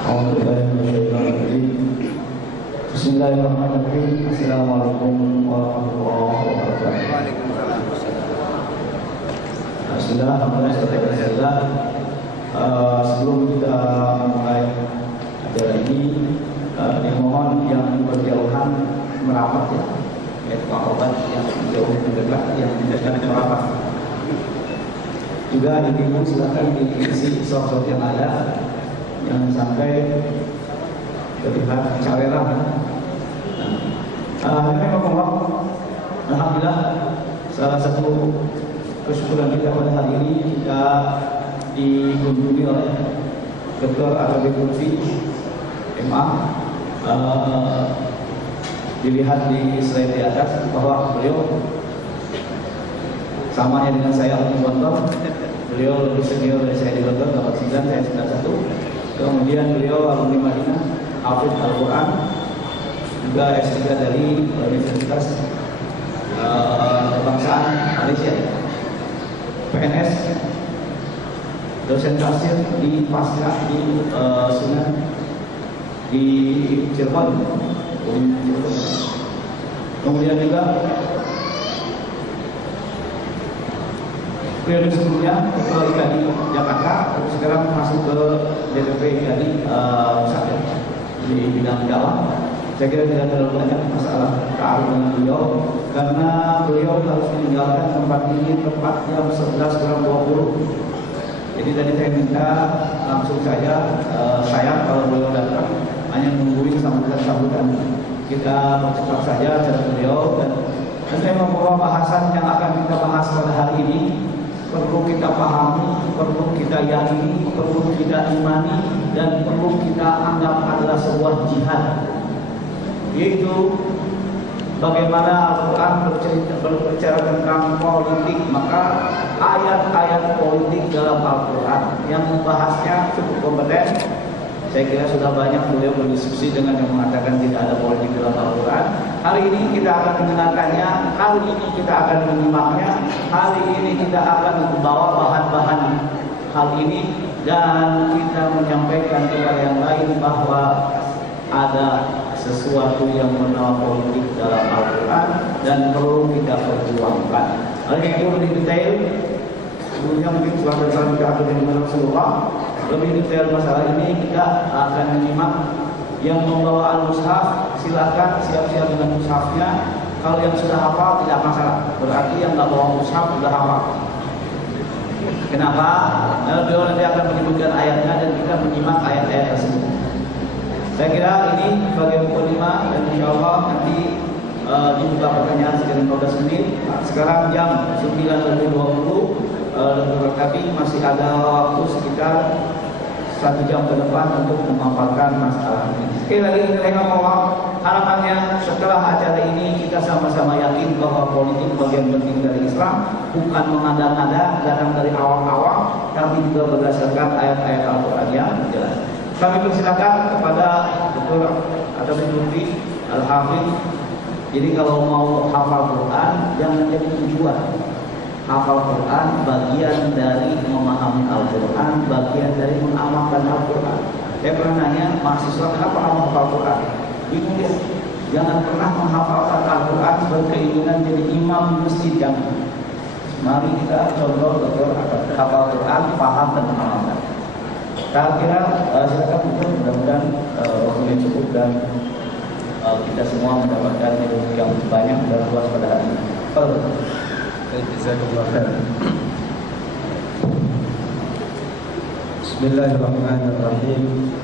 Bismillahirrahmanirrahim. Assalamualaikum warahmatullahi wabarakatuh. Alhamdulillah. Sebelum kita mulai acara ini, dimohon yang berjauhan merapat ya, obat yang jauh mendekat, yang tidak merapat. Juga ibu silakan diisi sok-sok yang ada, jangan sampai terlihat caweran. Alhamdulillah, salah satu kesyukuran kita pada hari ini kita dikunjungi oleh Dr. Arabi Lutfi MA. Dilihat di slide di atas bahwa beliau samanya dengan saya di London. Beliau lebih senior dari saya di London, dapat 9, saya 91. Kemudian beliau alumni Madinah, hafidz Al-Quran, juga S3 dari Universitas Kebangsaan Malaysia, PNS, dosen tafsir di Pasca di Sunan di Cirebon. Kemudian juga periode sebelumnya ketua di Jakarta, sekarang masuk ke DPP di pusat di bidang dakwah. Saya kira tidak terlalu banyak masalah taruh dengan beliau, karena beliau harus meninggalkan tempat ini tepat jam 11:20. Jadi tadi saya minta langsung saja, sayang kalau beliau datang hanya nungguin sambutan-sambutan. Kita percepat saja acara beliau, dan saya membawa bahasan yang akan kita bahas pada hari ini. Perlu kita pahami, perlu kita yakini, perlu kita imani, dan perlu kita anggap adalah sebuah jihad, yaitu bagaimana Al-Quran berbicara tentang politik. Maka ayat-ayat politik dalam Al-Quran yang membahasnya cukup kompeten. Saya kira sudah banyak beliau berdiskusi dengan yang mengatakan tidak ada politik dalam Al-Quran. Hari ini kita akan mendengarkannya, hari ini kita akan menyimaknya, hari ini kita akan membawa bahan-bahan hal ini, dan kita menyampaikan kepada yang lain bahwa ada sesuatu yang bernama politik dalam Al-Quran dan perlu kita perjuangkan. Oleh itu lebih detail, sebelumnya mungkin salam kita akan dengan Rasulullah. Lebih detail masalah ini kita akan menyimak. Yang membawa al-mushaf silakan siap-siap dengan mushafnya. Kalau yang sudah hafal tidak masalah, berarti yang nggak bawa mushaf sudah hafal. Kenapa? Beliau nanti akan menyebutkan ayatnya dan kita menyimak ayat-ayat tersebut. Saya kira ini sebagai mukadimah, dan insya Allah nanti dibuka pertanyaan sekitar 15 menit. Sekarang jam 9:20, tapi masih ada waktu sekitar 1 jam ke depan untuk memaparkan masalah ini. Sekali lagi, harapannya setelah acara ini kita sama-sama yakin bahwa politik bagian penting dari Islam, bukan mengada-ngada, datang dari awam-awam, tapi juga berdasarkan ayat-ayat Al-Quran yang jelas. Kami persilakan kepada Dr. Arabi Lutfi Al-Hafidz. Jadi kalau mau hafal Quran jangan jadi tujuan. Hafal Quran bagian dari memahami Al-Quran, bagian dari mengamalkan Al-Quran. Saya pernah nanya mahasiswa, kenapa kamu hafal Quran? Bingung dia. Jangan pernah menghafalkan Al-Quran berkeinginan jadi imam di masjid, jangan. Mari kita contoh betul hafal Quran, paham dan mengamalkan. Saya kira silakan untuk mudah-mudahan waktunya cukup dan kita semua mendapatkan ilmu yang banyak dan luas pada hari ini. Bismillahirrahmanirrahim.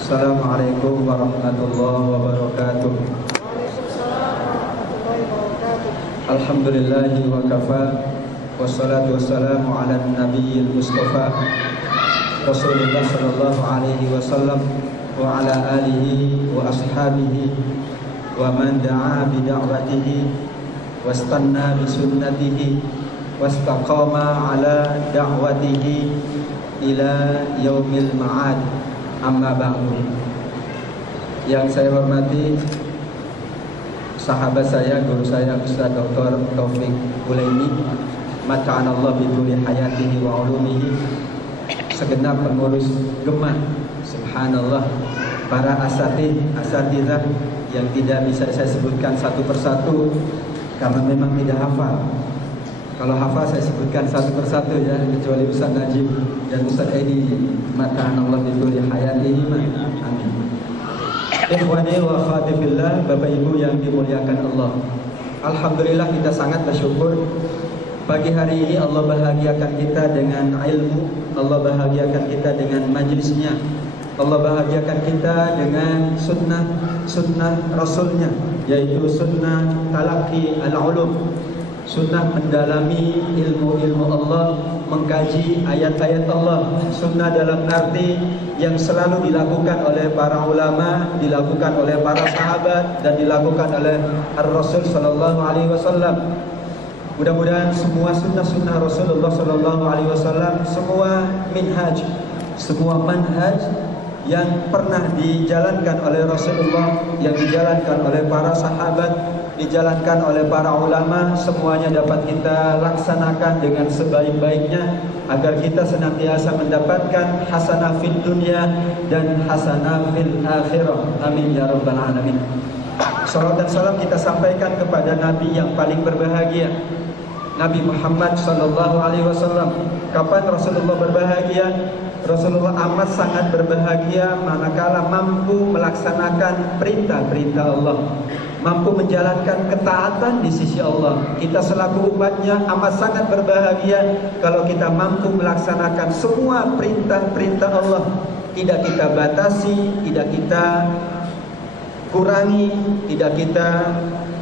Assalamualaikum warahmatullahi wabarakatuh. Alhamdulillahi wa kafa, wassalatu wassalamu ala nabiyil mustafa Rasulullah sallallahu alaihi wasallam wa ala alihi wa ashabihi wa man da'a bi da'watihi wastanna bi sunnatihi wastaqama ala da'watihi ila yaumil ma'ad. Amma ba'du. Yang saya hormati sahabat saya, guru saya Ustaz Dr. Taufik Ulaimi, mata'anallah bi tuli hayatihi wa ulumihi. segenap pengurus Gemah. Subhanallah, para asatidzah yang tidak bisa saya sebutkan satu persatu karena memang tidak hafal. Kalau hafal saya sebutkan satu persatu ya, kecuali Ustaz Najib dan Ustaz Edi, makanallah biduri hayatihi. Amin. Ikhwani wa akhwati fillah, Bapak Ibu yang dimuliakan Allah. Alhamdulillah kita sangat bersyukur pagi hari ini Allah bahagiakan kita dengan ilmu, Allah bahagiakan kita dengan majlisnya, Allah bahagiakan kita dengan sunnah Rasulnya, yaitu sunnah talaqi al-ulum, sunnah mendalami ilmu-ilmu Allah, mengkaji ayat-ayat Allah. Sunnah dalam arti yang selalu dilakukan oleh para ulama, dilakukan oleh para sahabat, dan dilakukan oleh Rasul Sallallahu Alaihi Wasallam. Mudah-mudahan semua sunnah-sunnah Rasulullah Sallallahu Alaihi Wasallam, semua minhaj, semua manhaj yang pernah dijalankan oleh Rasulullah, yang dijalankan oleh para sahabat, dijalankan oleh para ulama, semuanya dapat kita laksanakan dengan sebaik-baiknya agar kita senantiasa mendapatkan hasanah fid dunya dan hasanah fil akhirah. Amin ya rabbal alamin. Salawat dan salam kita sampaikan kepada Nabi yang paling berbahagia, Nabi Muhammad sallallahu alaihi wasallam. Kapan Rasulullah berbahagia? Rasulullah amat sangat berbahagia manakala mampu melaksanakan perintah-perintah Allah, mampu menjalankan ketaatan di sisi Allah. Kita selaku umatnya amat sangat berbahagia kalau kita mampu melaksanakan semua perintah-perintah Allah. Tidak kita batasi, tidak kita kurangi, tidak kita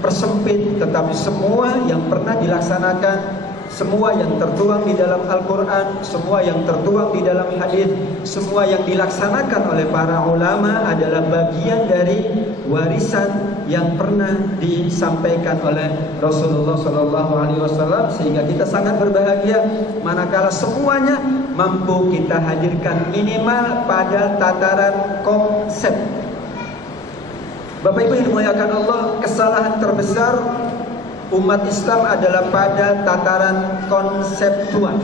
persempit, tetapi semua yang pernah dilaksanakan, semua yang tertuang di dalam Al-Quran, semua yang tertuang di dalam hadis, semua yang dilaksanakan oleh para ulama adalah bagian dari warisan yang pernah disampaikan oleh Rasulullah SAW, sehingga kita sangat berbahagia manakala semuanya mampu kita hadirkan minimal pada tataran konsep. Bapak Ibu yang dimuliakan Allah, kesalahan terbesar umat Islam adalah pada tataran konseptual.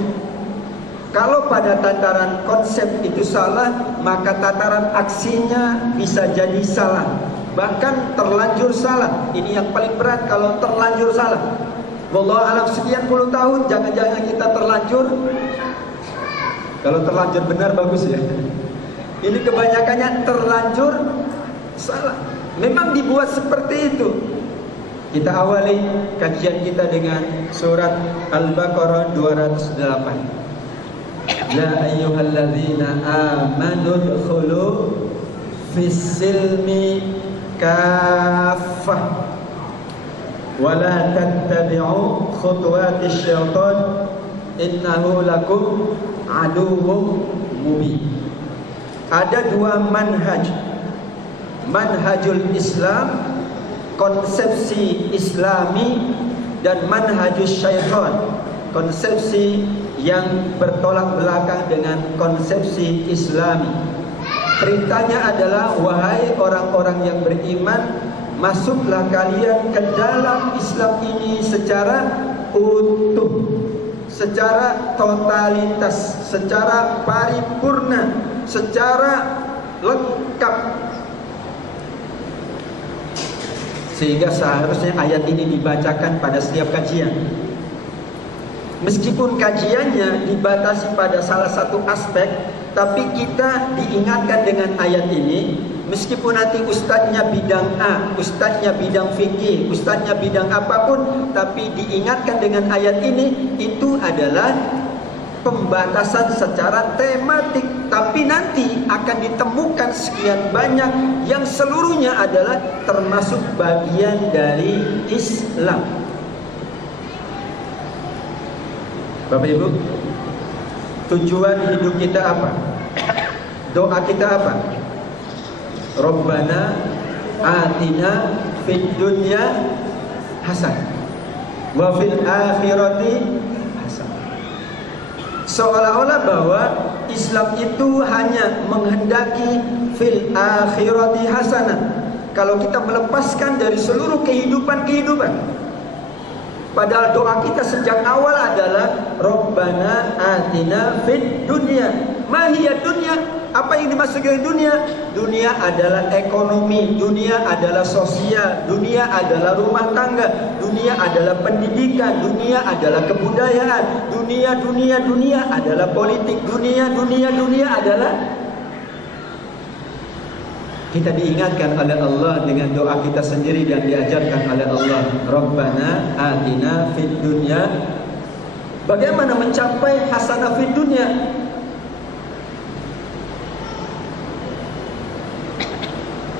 Kalau pada tataran konsep itu salah, maka tataran aksinya bisa jadi salah, bahkan terlanjur salah. Ini yang paling berat kalau terlanjur salah. Wallahu alam, sekian puluh tahun jangan-jangan kita terlanjur. Kalau terlanjur benar bagus ya. Ini kebanyakannya terlanjur salah. Memang dibuat seperti itu. Kita awali kajian kita dengan surat Al-Baqarah 208. Ya ayyuhalladzina amanu dkhulu fis-silmi kaffah wa la tattabi'u khutuwatis syaitan innahu lakum aduwwum mubin. Ada dua manhaj. Manhajul Islam, konsepsi Islami, dan manhajus syaitan, konsepsi yang bertolak belakang dengan konsepsi Islami. Perintahnya adalah, wahai orang-orang yang beriman, masuklah kalian ke dalam Islam ini secara utuh, secara totalitas, secara paripurna, secara lengkap. Sehingga seharusnya ayat ini dibacakan pada setiap kajian. Meskipun kajiannya dibatasi pada salah satu aspek, tapi kita diingatkan dengan ayat ini. Meskipun nanti ustadznya bidang A, ustadznya bidang fikih, ustadznya bidang apapun, tapi diingatkan dengan ayat ini. Itu adalah pembatasan secara tematik, tapi nanti akan ditemukan sekian banyak yang seluruhnya adalah termasuk bagian dari Islam. Bapak Ibu, tujuan hidup kita apa? Doa kita apa? Rabbana atina fid dunya hasanah wa fil akhirati hasanah. Seolah-olah bahwa Islam itu hanya menghendaki fil akhirati hasanah. Kalau kita melepaskan dari seluruh kehidupan, padahal doa kita sejak awal adalah Rabbana Rabbana atina fid dunya. Ma hiya dunya? Apa yang dimaksud dengan dunia? Dunia adalah ekonomi, dunia adalah sosial, dunia adalah rumah tangga, dunia adalah pendidikan, dunia adalah kebudayaan, dunia adalah politik, dunia adalah. Kita diingatkan oleh Allah dengan doa kita sendiri dan diajarkan oleh Allah, Rabbana atina fid dunya. Bagaimana mencapai hasanah fid dunya?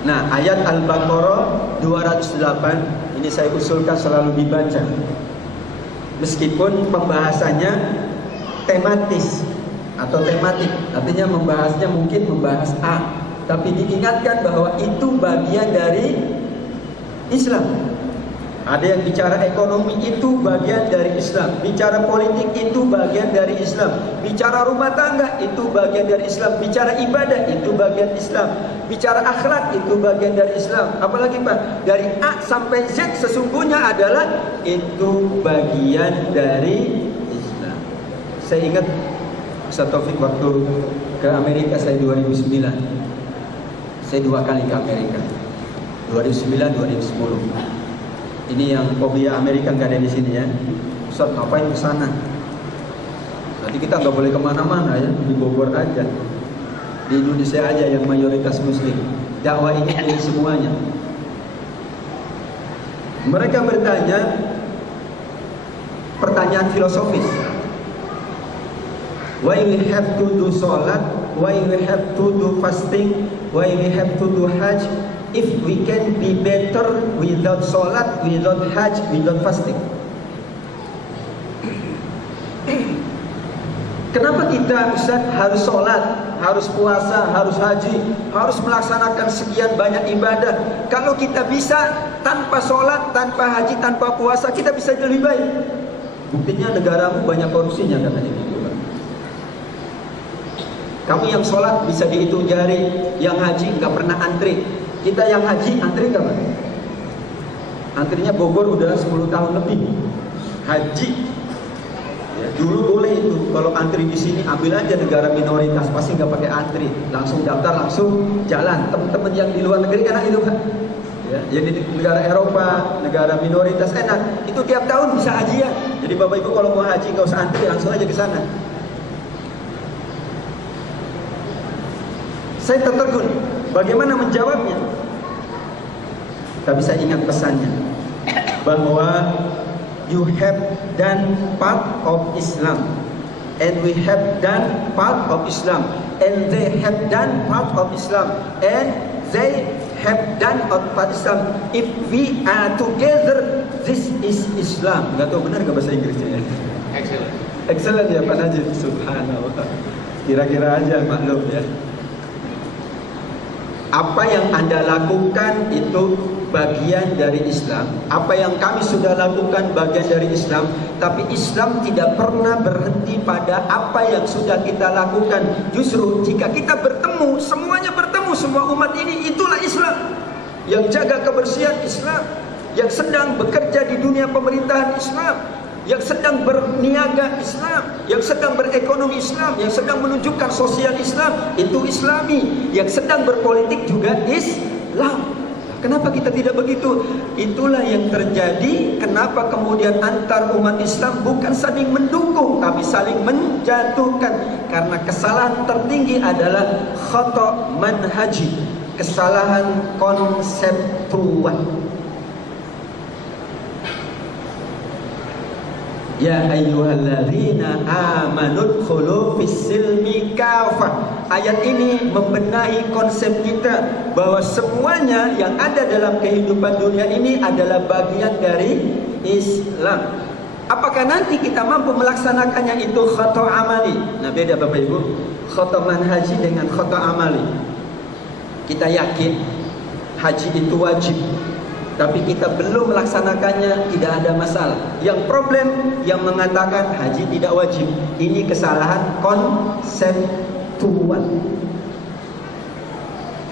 Nah, ayat Al-Baqarah 208 ini saya usulkan selalu dibaca. Meskipun pembahasannya tematis atau tematik, artinya membahasnya mungkin membahas A, tapi diingatkan bahwa itu bagian dari Islam. Ada yang bicara ekonomi, itu bagian dari Islam. Bicara politik, itu bagian dari Islam. Bicara rumah tangga, itu bagian dari Islam. Bicara ibadah, itu bagian Islam. Bicara akhlak, itu bagian dari Islam. Apalagi Pak, dari A sampai Z sesungguhnya adalah itu bagian dari Islam. Saya ingat Ustaz Taufik waktu ke Amerika saya 2009. Saya 2 kali ke Amerika, 2009, 2010. Ini yang fobia Amerika nggak ada di sini ya. Ustaz ngapain ke sana? Nanti kita nggak boleh kemana-mana ya, di Bogor aja, di Indonesia aja yang mayoritas Muslim. Dakwah ini milik semuanya. Mereka bertanya pertanyaan filosofis. Why we have to do salat? Why we have to do fasting? Why we have to do hajj? If we can be better without salat, without hajj, without fasting. Kenapa kita Ustaz harus salat, harus puasa, harus haji, harus melaksanakan sekian banyak ibadah? Kalau kita bisa tanpa salat, tanpa haji, tanpa puasa, kita bisa lebih baik. Buktinya negaramu banyak korupsinya katanya gitu. Kamu yang salat bisa dihitung jari, yang haji nggak pernah antri. Kita yang haji antri nggak Pak? Antrinya Bogor udah 10 tahun lebih. Haji ya, dulu boleh itu kalau antri di sini, ambil aja negara minoritas pasti nggak pakai antri, langsung daftar langsung jalan. Teman-teman yang di luar negeri enak itu Pak. Ya, yang di negara Eropa, negara minoritas enak. Itu tiap tahun bisa haji ya. Jadi Bapak Ibu kalau mau haji nggak usah antri, langsung aja ke sana. Saya tertegun. Bagaimana menjawabnya? Tapi saya ingat pesannya bahwa you have done part of Islam and we have done part of Islam and they have done part of Islam and they have done part of Islam. If we are together, this is Islam. Gak tahu benar gak bahasa Inggrisnya? Excellent. Excellent ya Pak Najib. Subhanallah. Kira-kira aja maklum ya. Apa yang Anda lakukan itu bagian dari Islam. Apa yang kami sudah lakukan bagian dari Islam. Tapi Islam tidak pernah berhenti pada apa yang sudah kita lakukan. Justru jika kita bertemu, semuanya bertemu, semua umat ini, itulah Islam. Yang jaga kebersihan Islam, yang sedang bekerja di dunia pemerintahan Islam, yang sedang berniaga Islam, yang sedang berekonomi Islam, yang sedang menunjukkan sosial Islam, itu Islami. Yang sedang berpolitik juga Islam. Kenapa kita tidak begitu? Itulah yang terjadi. Kenapa kemudian antar umat Islam bukan saling mendukung, tapi saling menjatuhkan. Karena kesalahan tertinggi adalah khata' manhaji, kesalahan konseptual. Ya ayyuhalladzina amanu dkhulu fis-silmi kafah. Ayat ini membenahi konsep kita bahwa semuanya yang ada dalam kehidupan dunia ini adalah bagian dari Islam. Apakah nanti kita mampu melaksanakannya itu khata' amali? Nah beda Bapak Ibu, khata' manhaji dengan khata' amali. Kita yakin haji itu wajib, tapi kita belum melaksanakannya, tidak ada masalah. Yang problem yang mengatakan haji tidak wajib, ini kesalahan konseptual.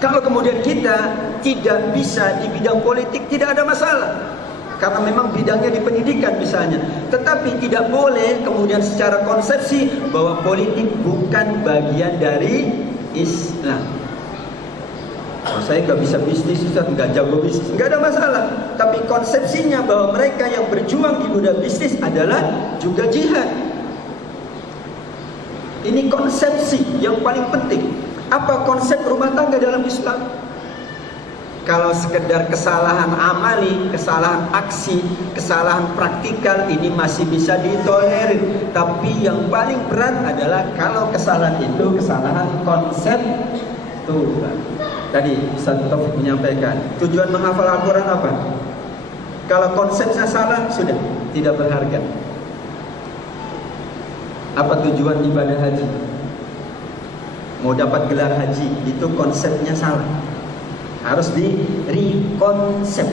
Kalau kemudian kita tidak bisa di bidang politik, tidak ada masalah. karena memang bidangnya di pendidikan misalnya. Tetapi tidak boleh kemudian secara konsepsi bahwa politik bukan bagian dari Islam. Oh, saya nggak bisa bisnis, Ustaz, nggak jago bisnis, nggak ada masalah. Tapi konsepsinya bahwa mereka yang berjuang di dunia bisnis adalah juga jihad. Ini konsepsi yang paling penting. Apa konsep rumah tangga dalam Islam? Kalau sekedar kesalahan amali, kesalahan aksi, kesalahan praktikal ini masih bisa ditolerir. Tapi yang paling berat adalah kalau kesalahan itu kesalahan konsep. Tuh, tadi Ustaz Taufik menyampaikan, tujuan menghafal Al-Quran apa? Kalau konsepnya salah, sudah tidak berharga. Apa tujuan ibadah haji? Mau dapat gelar haji, itu konsepnya salah. Harus di-rekonsep.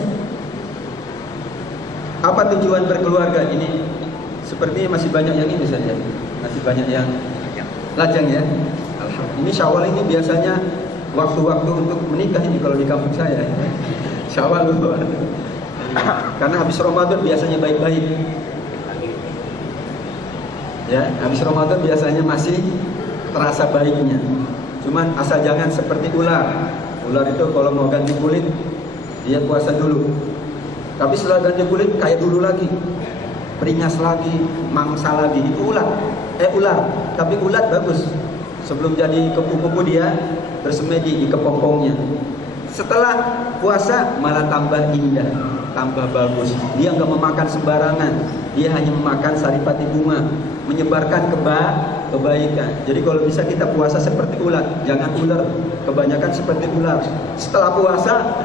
Apa tujuan berkeluarga? Ini sepertinya masih banyak yang ini saja. Masih banyak yang lajang ya. Alhamdulillah. Ini Syawal ini biasanya waktu-waktu untuk menikah ini kalau di kampung saya. Syawal luar. Karena habis Ramadan biasanya baik-baik. Ya, habis Ramadan biasanya masih terasa baiknya. Cuman asal jangan seperti ular. Ular itu kalau mau ganti kulit, dia puasa dulu. Tapi setelah ganti kulit kayak dulu lagi, beringas lagi, mangsa lagi. Itu ular. Ular. Tapi ulat bagus. Sebelum jadi kupu-kupu dia bersemedi di kepompongnya. Setelah puasa malah tambah indah, tambah bagus. Dia nggak memakan sembarangan. Dia hanya memakan saripati bunga, menyebarkan kebaikan. Jadi kalau bisa kita puasa seperti ulat, jangan ular. Kebanyakan seperti ular. Setelah puasa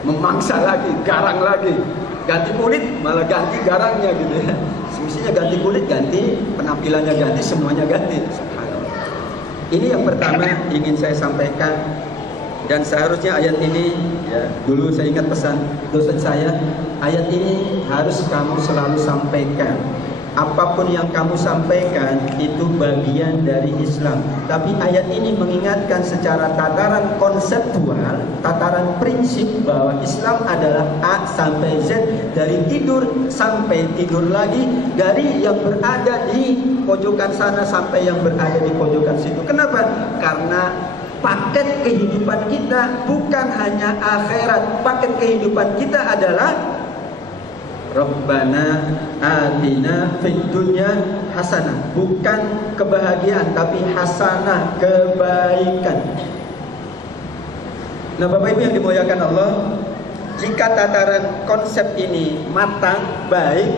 memangsa lagi, garang lagi. Ganti kulit malah ganti garangnya gitu ya. Semestinya ganti kulit, ganti penampilannya, ganti semuanya ganti. Ini yang pertama ingin saya sampaikan. Dan seharusnya ayat ini, ya, dulu saya ingat pesan dosen saya, ayat ini harus kamu selalu sampaikan. Apapun yang kamu sampaikan itu bagian dari Islam. Tapi ayat ini mengingatkan secara tataran konseptual, tataran prinsip bahwa Islam adalah A sampai Z, dari tidur sampai tidur lagi, dari yang berada di pojokan sana sampai yang berada di pojokan situ. Kenapa? Karena paket kehidupan kita bukan hanya akhirat. Paket kehidupan kita adalah Rabbana atina fid dunya hasanah. Bukan kebahagiaan, tapi hasanah, kebaikan. Nah, Bapak Ibu yang dimuliakan Allah, jika tataran konsep ini matang, baik,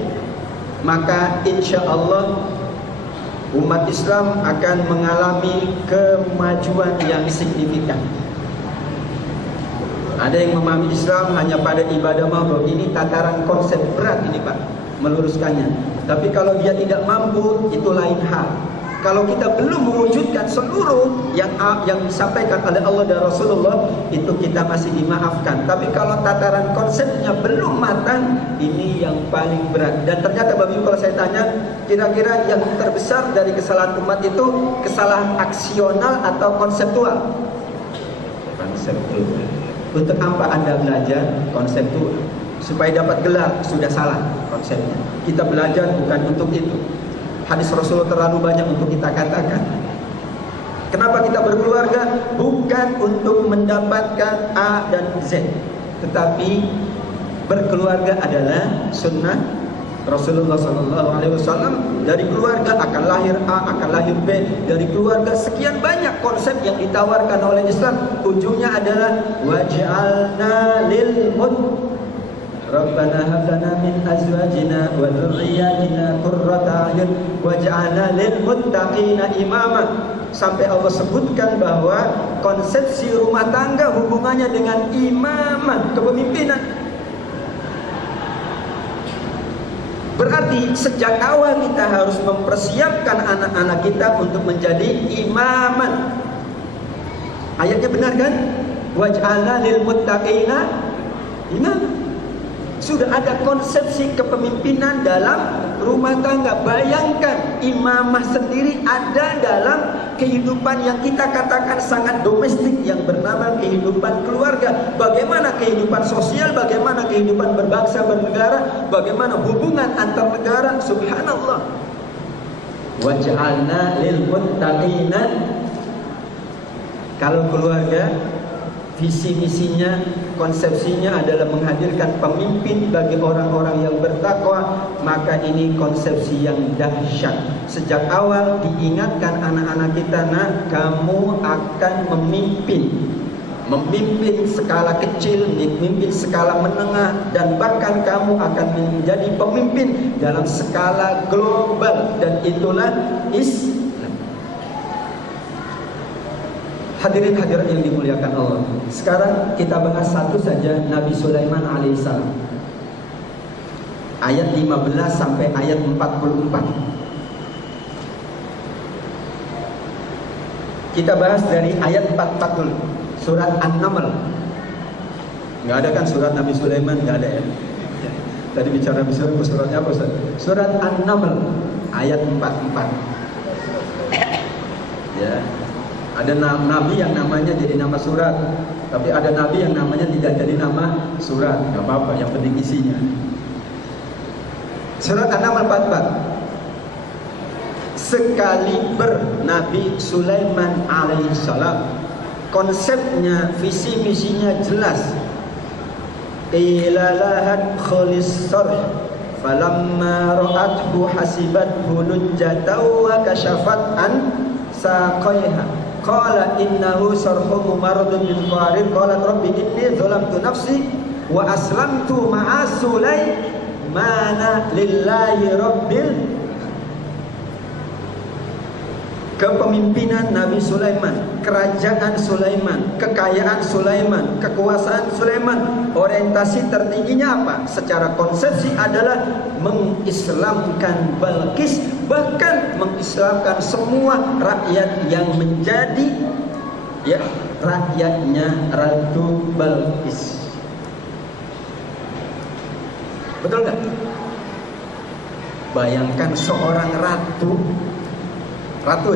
maka insya Allah umat Islam akan mengalami kemajuan yang signifikan. Ada yang memahami Islam hanya pada ibadah mahdoh. Ini tataran konsep berat ini Pak, meluruskannya. Tapi kalau dia tidak mampu, itu lain hal. Kalau kita belum mewujudkan seluruh yang disampaikan oleh Allah dan Rasulullah, itu kita masih dimaafkan. Tapi kalau tataran konsepnya belum matang, ini yang paling berat. Dan ternyata Bapak Ibu, kalau saya tanya, kira-kira yang terbesar dari kesalahan umat itu kesalahan aksional atau konseptual? Konseptual. Untuk apa Anda belajar konseptual? Supaya dapat gelar, sudah salah konsepnya. Kita belajar bukan untuk itu. Hadis Rasulullah terlalu banyak untuk kita katakan. Kenapa kita berkeluarga? Bukan untuk mendapatkan A dan Z, tetapi berkeluarga adalah sunnah Rasulullah SAW. Dari keluarga akan lahir A, akan lahir B. Dari keluarga sekian banyak konsep yang ditawarkan oleh Islam. Ujungnya adalah waj'alna lil Rabbana hab lana min azwajina wa dhurriyyatina qurrata a'yun waj'alna lil muttaqina imama. Sampai Allah sebutkan bahwa konsepsi rumah tangga hubungannya dengan imamah, kepemimpinan. Berarti sejak awal kita harus mempersiapkan anak-anak kita untuk menjadi imaman. Ayatnya benar kan? Waj'alna lil muttaqina imam. Sudah ada konsepsi kepemimpinan dalam rumah tangga. Bayangkan imamah sendiri ada dalam kehidupan yang kita katakan sangat domestik yang bernama kehidupan keluarga. Bagaimana kehidupan sosial, bagaimana kehidupan berbangsa bernegara, bagaimana hubungan antar negara. Subhanallah. Waj'alna lil muttaqina. Kalau keluarga, visi misinya, konsepsinya adalah menghadirkan pemimpin bagi orang-orang yang bertakwa, maka ini konsepsi yang dahsyat. Sejak awal diingatkan anak-anak kita, nak, kamu akan memimpin skala kecil, memimpin skala menengah, dan bahkan kamu akan menjadi pemimpin dalam skala global, dan itulah Islam. Hadirin hadirat yang dimuliakan Allah. Sekarang kita bahas satu saja, Nabi Sulaiman alaihissalam. Ayat 15 sampai ayat 44. Kita bahas dari ayat 44 dulu. Surat An-Naml. Nggak ada kan surat Nabi Sulaiman? Nggak ada ya. Tadi bicara Nabi Sulaiman, suratnya apa Ustaz? Surat An-Naml ayat 44. Ya. Ada nabi yang namanya jadi nama surat, tapi ada nabi yang namanya tidak jadi nama surat. Nggak apa-apa, yang penting isinya. Surat An-Naml 44. Sekali Nabi Sulaiman alaihissalam, konsepnya, visi misinya jelas. Ilalahat khalis sarh falamma ra'athu hasibathu lujjatan wa kashafat an saqaiha qala innahu sarhun mumaradun min qarir qalat rabbi inni zalamtu nafsi wa aslamtu ma'a Sulaimana lillahi rabbil. Kepemimpinan Nabi Sulaiman, kerajaan Sulaiman, kekayaan Sulaiman, kekuasaan Sulaiman, orientasi tertingginya apa? Secara konsepsi adalah mengislamkan Balqis, bahkan mengislamkan semua rakyat yang menjadi rakyatnya Ratu Balqis. Betul nggak? Bayangkan seorang ratu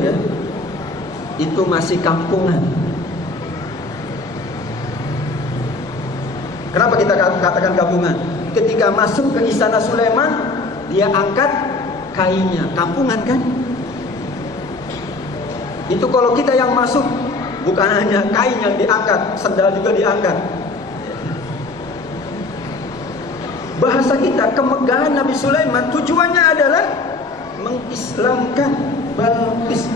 ya, itu masih kampungan. Kenapa kita katakan kampungan? Ketika masuk ke istana Sulaiman, dia angkat kainnya. Kampungan kan? Itu kalau kita yang masuk, bukan hanya kain yang diangkat, sendal juga diangkat. Bahasa kita, kemegahan Nabi Sulaiman tujuannya adalah mengislamkan Balqis.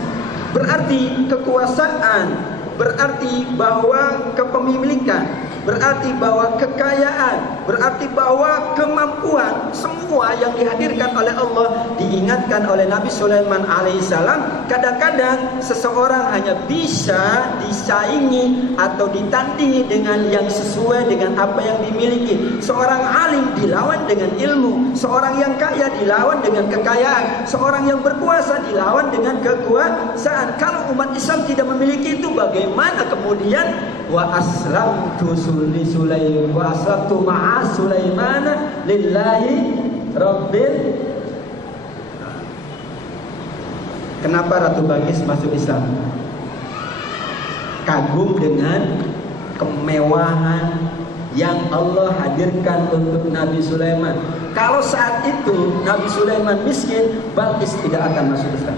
Berarti kekuasaan, berarti bahwa kepemilikan, berarti bahwa kekayaan, berarti bahwa kemampuan, semua yang dihadirkan oleh Allah diingatkan oleh Nabi Sulaiman alaihissalam. Kadang-kadang seseorang hanya bisa disaingi atau ditandingi dengan yang sesuai dengan apa yang dimiliki. Seorang alim dilawan dengan ilmu, seorang yang kaya dilawan dengan kekayaan, seorang yang berkuasa dilawan dengan kekuasaan. Kalau umat Islam tidak memiliki itu, bagaimana kemudian wa aslamtu Sulaiman wa aslamtu ma'a Sulaimana lillahi rabbil. Kenapa Ratu Balqis masuk Islam? Kagum dengan kemewahan yang Allah hadirkan untuk Nabi Sulaiman. Kalau saat itu Nabi Sulaiman miskin, Balqis tidak akan masuk Islam.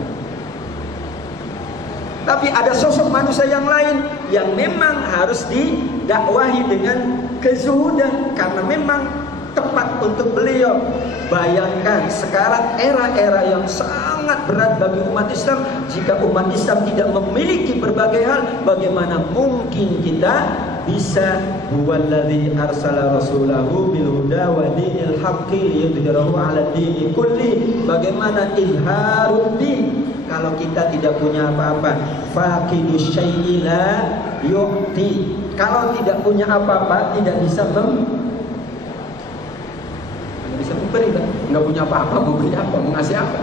Tapi ada sosok manusia yang lain yang memang harus didakwahi dengan kezuhudan, karena memang tepat untuk beliau. Bayangkan sekarang era-era yang sangat berat bagi umat Islam. Jika umat Islam tidak memiliki berbagai hal, bagaimana mungkin kita bisa huwallazi arsala rasulahu bil huda wa dinil haqqi liyudhhirahu 'ala dini kulli. Bagaimana izharuddin kalau kita tidak punya apa-apa? Faqidus syai'i la yu'ti. Kalau tidak punya apa-apa, tidak bisa memberi, kan? Nggak punya apa-apa, mau beri apa? Mau ngasih apa?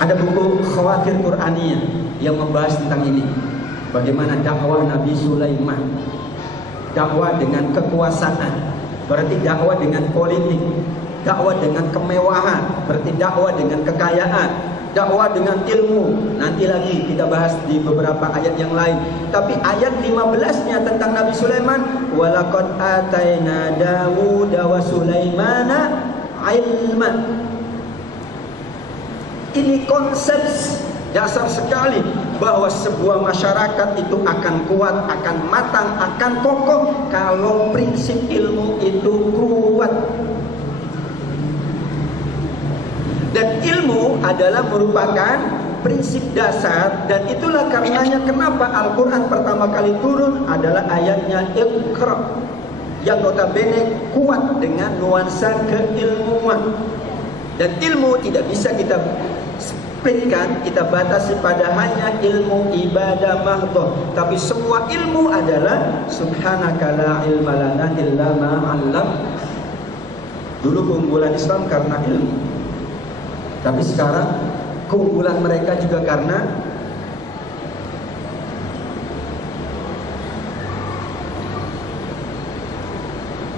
Ada buku Khawatir Qur'aniyah yang membahas tentang ini. Bagaimana dakwah Nabi Sulaiman, dakwah dengan kekuasaan, berarti dakwah dengan politik. dakwah dengan kemewahan, berarti dakwah dengan kekayaan, dakwah dengan ilmu. Nanti lagi kita bahas di beberapa ayat yang lain. Tapi ayat 15-nya tentang Nabi Sulaiman, walaqad ataina Dawuda wa Sulaimana ilman. Ini konsep dasar sekali bahwa sebuah masyarakat itu akan kuat, akan matang, akan kokoh kalau prinsip ilmu itu kuat. Dan ilmu adalah merupakan prinsip dasar, dan itulah karenanya kenapa Al-Quran pertama kali turun adalah ayatnya Iqra, yang notabene kuat dengan nuansa keilmuan. Dan ilmu tidak bisa kita splitkan, kita batasi pada hanya ilmu ibadah mahdhah, tapi semua ilmu adalah subhanaka la ilma lana illa ma 'allam. Dulu keunggulan Islam karena ilmu, tapi sekarang keunggulan mereka juga karena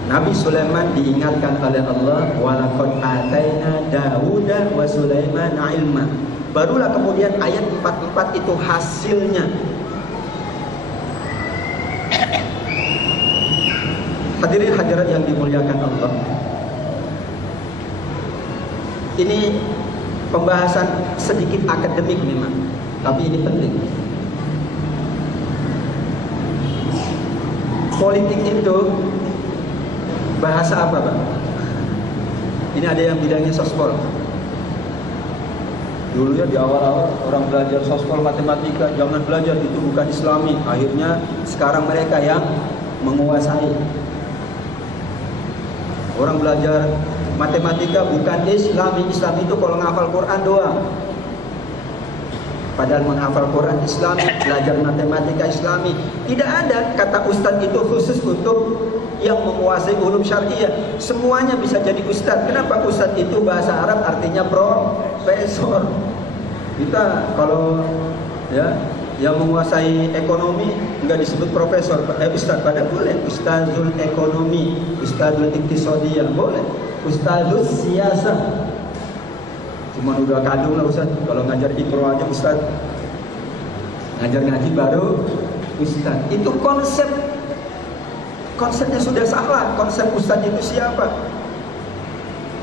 Nabi Sulaiman diingatkan oleh Allah, walaqad ataina Dawuda wa Sulaiman ilma. Barulah kemudian ayat 44 itu hasilnya. Hadirin hadirat yang dimuliakan Allah, ini pembahasan sedikit akademik memang, tapi ini penting. Politik itu bahasa apa, Pak? Ini ada yang bidangnya sospol. Dulu ya di awal-awal orang belajar sospol matematika, jangan belajar, itu bukan Islami. Akhirnya sekarang mereka yang menguasai. Orang belajar matematika bukan Islami. Islam itu kalau menghafal Quran doang. Padahal menghafal Quran Islami, belajar matematika Islami. Tidak ada kata ustadz itu khusus untuk yang menguasai ulum syariah. Semuanya bisa jadi ustadz. Kenapa? Ustadz itu bahasa Arab artinya profesor. Kita kalau ya yang menguasai ekonomi enggak disebut profesor, ustadz. Padahal boleh ustadzul ekonomi, ustadzul iktisadiyah, boleh ustadzul siyasah. Cuma udah kadung lah ustaz, kalau ngajar ikro aja ustaz, ngajar ngaji baru ustaz. Itu konsepnya sudah salah. Konsep ustaz itu siapa?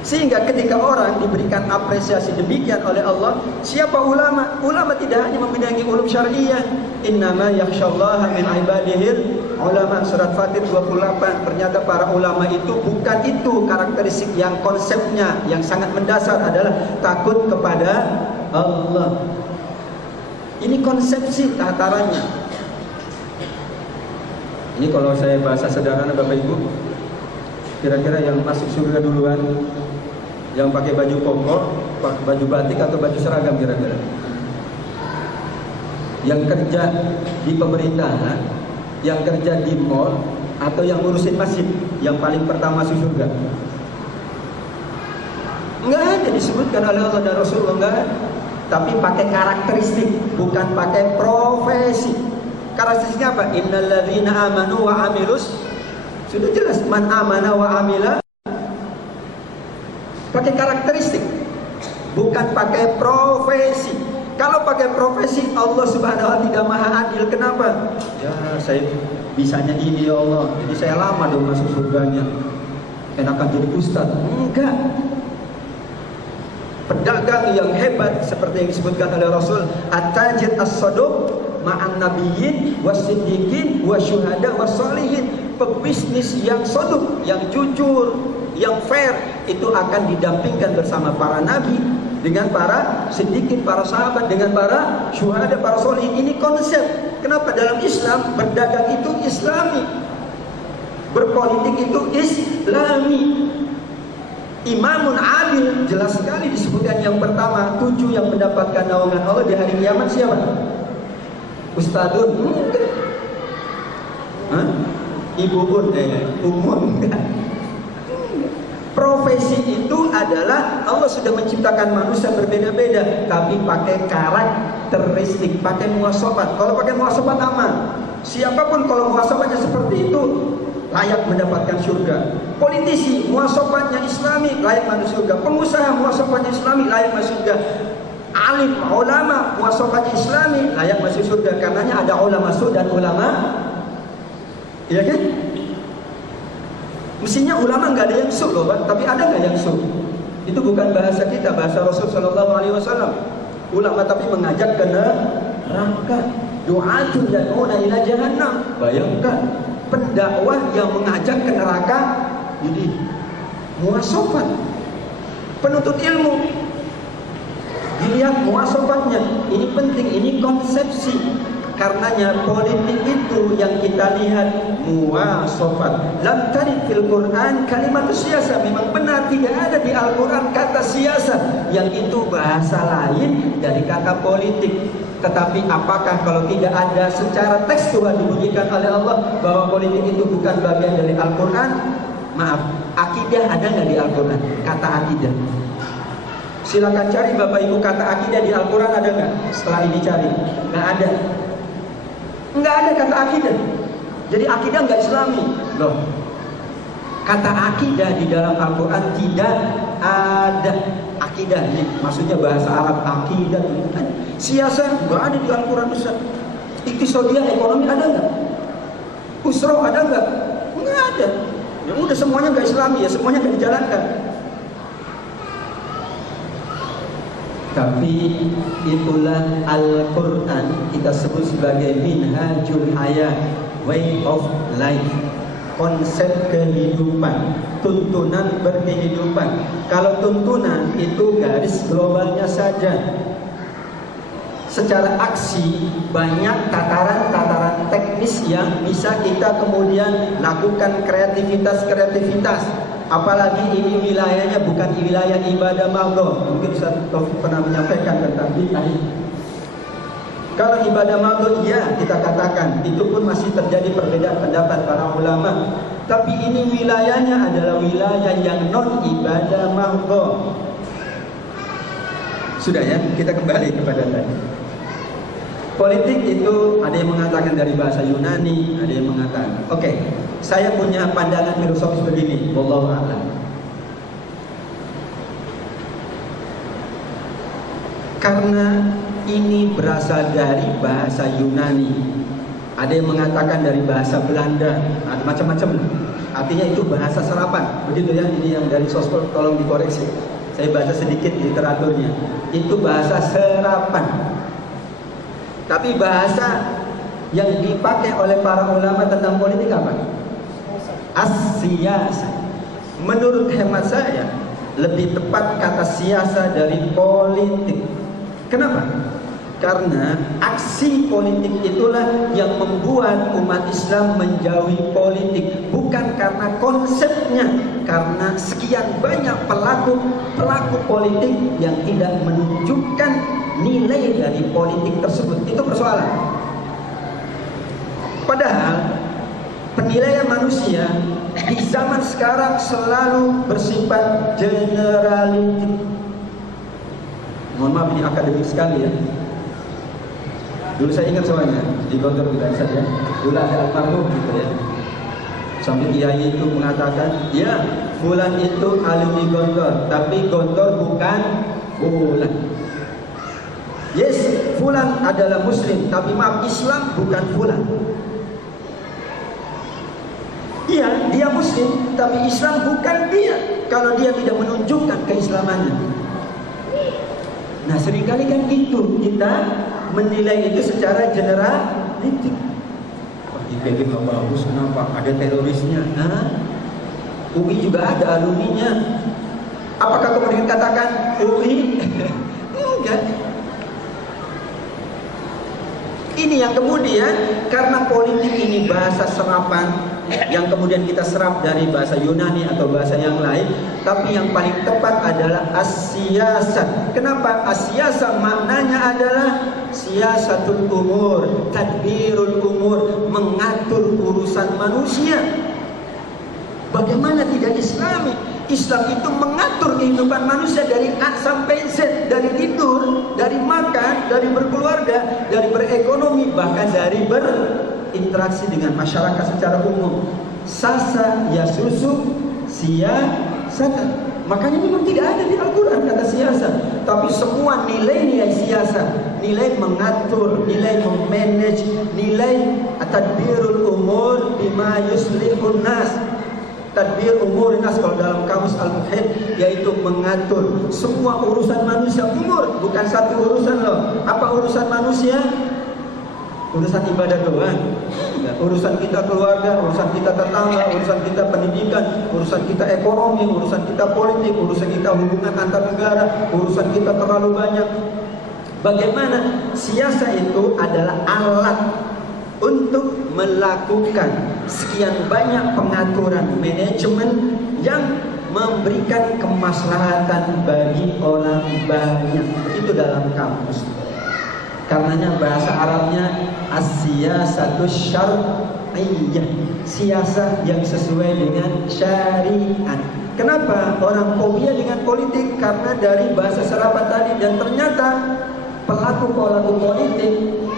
Sehingga ketika orang diberikan apresiasi demikian oleh Allah, siapa ulama? Ulama tidak hanya membidangi ulum syariah. Innama yakhsyallaha min ibadihil ulama, surat Fatir 28. Ternyata para ulama itu bukan itu karakteristik yang konsepnya yang sangat mendasar adalah takut kepada Allah. Ini konsepsi tatarannya. Ini kalau saya bahasa sederhana Bapak Ibu, kira-kira yang masuk surga duluan, yang pakai baju koko, baju batik atau baju seragam kira-kira? Yang kerja di pemerintahan, yang kerja di mall, atau yang ngurusin masjid, yang paling pertama masuk surga? Enggak ada disebutkan oleh Allah dan Rasulullah, enggak ada. Tapi pakai karakteristik, bukan pakai profesi. Karakteristiknya apa? Innal ladzina amanu wa amilus, sudah jelas man amana wa amila. Pakai karakteristik, bukan pakai profesi. Kalau pakai profesi, Allah Subhanahu wa Ta'ala tidak maha adil. Kenapa? Ya saya bisanya ini ya Allah, jadi saya lama dong masuk surganya. Enakan jadi ustaz? Enggak. Pedagang yang hebat seperti yang disebutkan oleh Rasul, at-tajir as-saduq ma'an nabiyyin was-siddiqin wasyuhada was-sholihin. Pebisnis yang saduq, yang jujur, yang fair, itu akan didampingkan bersama para nabi, dengan para siddiqin, para sahabat, dengan para syuhada, para sholihin. Ini konsep. Kenapa dalam Islam berdagang itu Islami, berpolitik itu Islami. Imamun adil, jelas sekali disebutkan yang pertama, 7 yang mendapatkan naungan Allah di hari kiamat siapa? Ustadun? Hah? Ibu bun, umum enggak. Profesi itu adalah Allah sudah menciptakan manusia berbeda-beda, tapi pakai karakteristik, pakai muasabat. Kalau pakai muasabat aman. Siapapun kalau muasabatnya seperti itu, layak mendapatkan surga. Politisi muasafatnya Islami layak masuk surga. Pengusaha muasafatnya Islami layak masuk surga. Alim, ulama muasafatnya Islami layak masuk surga. Karenanya ada ulama su dan ulama, iya kan? Mestinya ulama nggak ada yang su loh, Pak. Tapi ada nggak yang su? Itu bukan bahasa kita, bahasa Rasul Shallallahu Alaihi Wasallam. Ulama tapi mengajak ke neraka. Du'atun yad'una ila jahannam. Bayangkan pendakwah yang mengajak ke neraka. Jadi muasafat penuntut ilmu, dilihat muasafatnya. Ini penting, ini konsepsi. Karenanya politik itu yang kita lihat muasafat. Lam tarid fil Quran kalimat siasa. Memang benar tidak ada di Al-Quran kata siasat, yang itu bahasa lain dari kata politik. Tetapi apakah kalau tidak ada secara tekstual dibunyikan oleh Allah bahwa politik itu bukan bagian dari Al-Quran? Maaf, akidah ada nggak di Al-Quran? Kata akidah. Silakan cari Bapak Ibu kata akidah di Al-Quran ada nggak? Setelah ini cari, nggak ada. Nggak ada kata akidah. Jadi akidah nggak Islami. Loh, kata akidah di dalam Al-Quran tidak ada. Akidah ini maksudnya bahasa Arab akidah itu kan. Siasat nggak ada di Al-Quran Ustaz. Iqtisadiyah ekonomi ada nggak? Usroh ada nggak? Nggak ada. Ya udah semuanya nggak Islami ya, semuanya nggak dijalankan. Tapi itulah Al-Quran kita sebut sebagai minhajul hayat, way of life, konsep kehidupan, tuntunan berkehidupan. Kalau tuntunan itu garis globalnya saja. Secara aksi banyak tataran-tataran teknis yang bisa kita kemudian lakukan kreativitas. Apalagi ini wilayahnya bukan wilayah ibadah maghrib. Mungkin Ustaz Taufik pernah menyampaikan tentang bid'ah. Kalau ibadah maghrib ya kita katakan itu pun masih terjadi perbedaan pendapat para ulama. Tapi ini wilayahnya adalah wilayah yang non ibadah maghrib. Sudah ya, kita kembali kepada tadi. Politik itu ada yang mengatakan dari bahasa Yunani, ada yang mengatakan. Oke, saya punya pandangan filosofis begini, wallahu a'lam. Karena ini berasal dari bahasa Yunani. Ada yang mengatakan dari bahasa Belanda, ada macam-macam. Artinya itu bahasa serapan. Begitu ya, ini yang dari sosmed tolong dikoreksi. Saya baca sedikit literaturnya. Itu bahasa serapan. Tapi bahasa yang dipakai oleh para ulama tentang politik apa? As-siyasa. Menurut hemat saya lebih tepat kata siasa dari politik. Kenapa? Karena aksi politik itulah yang membuat umat Islam menjauhi politik. Bukan karena konsepnya, karena sekian banyak pelaku politik yang tidak menunjukkan nilai dari politik tersebut. Itu persoalan. Padahal penilaian manusia di zaman sekarang selalu bersifat generalitik. Mohon maaf ini akademik sekali ya. Dulu saya ingat soalnya di Gontor kita saja. Dulu ada almarhum gitu ya. Sampai kiai itu mengatakan, ya fulan itu alumni Gontor, tapi Gontor bukan fulan. Yes, fulan adalah muslim, tapi maaf Islam bukan fulan. Iya, dia muslim, tapi Islam bukan dia. Kalau dia tidak menunjukkan keislamannya. Nah, seringkali kan gitu kita menilai itu secara generalitik. Wah, IPB nggak bagus, kenapa? Ada terorisnya. Nah, UI juga ada alumninya. Apakah kemudian katakan UI? Enggak. Ini yang kemudian karena politik ini bahasa serapan yang kemudian kita serap dari bahasa Yunani atau bahasa yang lain, tapi yang paling tepat adalah as-siyasat. Kenapa? As-siyasat maknanya adalah siyasatul umur, tadbirul umur, mengatur urusan manusia. Bagaimana tidak Islami? Islam itu mengatur kehidupan manusia dari A sampai Z, dari tidur, dari makan, dari berkeluarga, dari berekonomi, bahkan dari berinteraksi dengan masyarakat secara umum. sasa yasusu siyasatan. Makanya memang tidak ada di Al-Quran kata siasat, tapi semua nilai-nilai siasat, nilai mengatur, nilai memanage, nilai tadbirul umur bima yuslihun nas. Tadbir umur nas kalau dalam kamus Al-Muhit yaitu mengatur semua urusan manusia. Umur bukan satu urusan loh. Apa urusan manusia? Urusan ibadah doang. Urusan kita keluarga, urusan kita tetangga, urusan kita pendidikan, urusan kita ekonomi, urusan kita politik, urusan kita hubungan antar negara, urusan kita terlalu banyak. Bagaimana siasat itu adalah alat untuk melakukan sekian banyak pengaturan manajemen yang memberikan kemaslahatan bagi orang banyak. Begitu dalam kamus. Karenanya bahasa Arabnya as-siyasatus syar'iyyah, siasat yang sesuai dengan syariat. Kenapa orang fobia dengan politik? Karena dari bahasa serapan tadi, dan ternyata pelaku-pelaku politik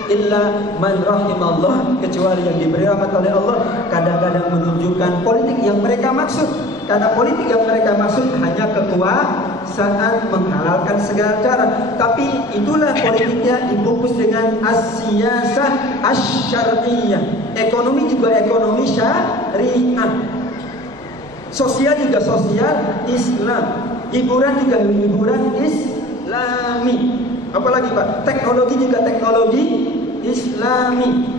illa man rahimallah, kecuali yang diberi rahmat oleh Allah, kadang-kadang menunjukkan politik yang mereka maksud. Karena politik yang mereka maksud hanya kekuasaan, menghalalkan segala cara. Tapi itulah politiknya dibungkus dengan as-siyasah asy-syar'iyyah. Ekonomi juga ekonomi syariah. Sosial juga sosial Islam. Hiburan juga hiburan Islami. Apalagi Pak? Teknologi juga teknologi Islami.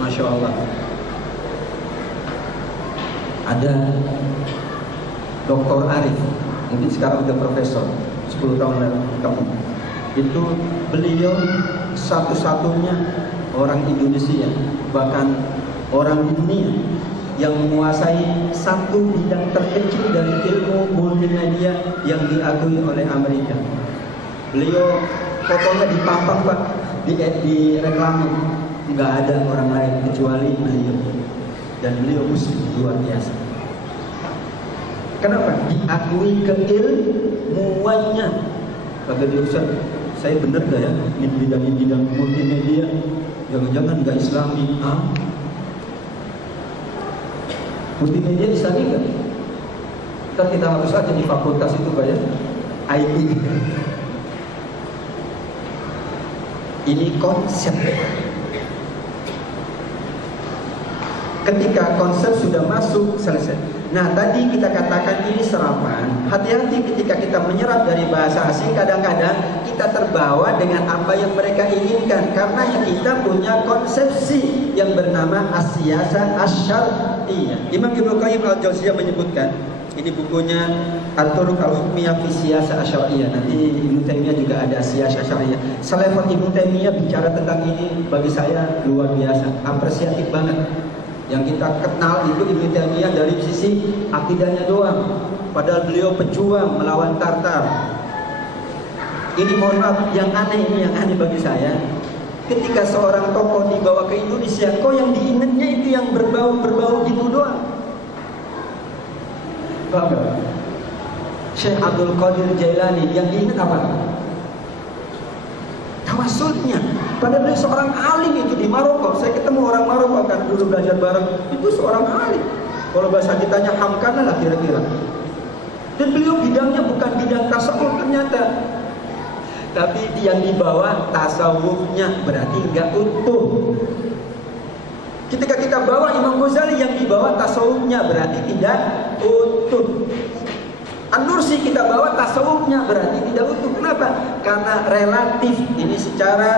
Masya Allah. Ada Dr. Arif, mungkin sekarang udah profesor, 10 tahun lalu. Itu beliau satu-satunya orang Indonesia, bahkan orang di dunia, yang menguasai satu bidang terkecil dari ilmu multimedia yang diakui oleh Amerika. Beliau fotonya dipampang Pak, di reklame, nggak ada orang lain kecuali beliau. Dan beliau muslim luar biasa. Kenapa? Diakui keilmuannya. Kata dia, Ustaz, saya benar gak ya bidang multimedia? Jangan-jangan gak Islami? Multimedia Islami gak? Ntar kita harus aja di fakultas itu Pak ya, IT. Ini konsep. Ketika konsep sudah masuk, selesai. Nah, tadi kita katakan ini serapan. Hati-hati ketika kita menyerap dari bahasa asing, kadang-kadang kita terbawa dengan apa yang mereka inginkan. Karena kita punya konsepsi yang bernama as-siyasah asy-syar'iyyah. Imam Ibnu Qayyim al-Jauziyah menyebutkan, ini bukunya At-Turuq al-Hukmiyah fi Siyasah Asy-Syar'iyyah. Nanti Ibnu Taimiyah juga ada siyasah syar'iyyah. Salafat Ibnu Taimiyah bicara tentang ini bagi saya luar biasa, apresiatif banget. Yang kita kenal itu Ibnu Taimiyah dari sisi akidahnya doang, padahal beliau pejuang melawan Tartar. Ini mohon maaf, yang aneh bagi saya, ketika seorang tokoh dibawa ke Indonesia, kok yang diingatnya itu yang berbau gitu doang. Bagaimana? Syekh Abdul Qadir Jailani yang diingat apa? Tawasulnya. Padahal beliau seorang alim itu di Maroko. Saya ketemu orang Maroko kan dulu belajar bareng. Itu seorang alim. Kalau bahasa kitanya hamkana lah kira-kira. Dan beliau bidangnya bukan bidang tasawuf ternyata. Tapi yang dibawa tasawufnya, berarti enggak utuh. Ketika kita bawa Imam Ghazali, yang dibawa tasawufnya berarti tidak utuh. An-Nursi kita bawa tasawufnya berarti tidak utuh. Kenapa? Karena relatif. Ini secara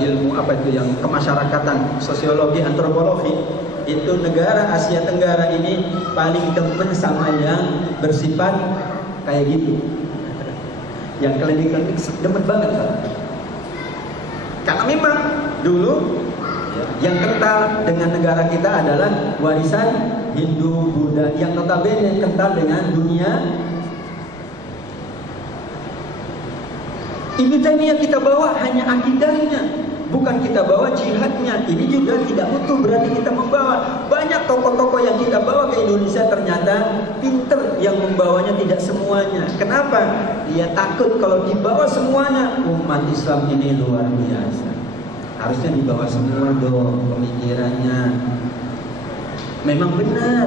ilmu apa itu yang kemasyarakatan, sosiologi, antropologi. Itu negara Asia Tenggara ini paling demen sama yang bersifat kayak gitu. Yang klinik-klinik demen banget Pak. Karena memang dulu yang kental dengan negara kita adalah warisan Hindu, Buddha, yang notabene kental dengan dunia. Ibnu Taimiyah kita bawa hanya akidahnya, bukan kita bawa jihadnya. Ini juga tidak utuh, berarti kita membawa. Banyak tokoh-tokoh yang kita bawa ke Indonesia ternyata pinter, yang membawanya tidak semuanya. Kenapa? Dia takut kalau dibawa semuanya, umat Islam ini luar biasa. Harusnya di bawah semua dong pemikirannya. Memang benar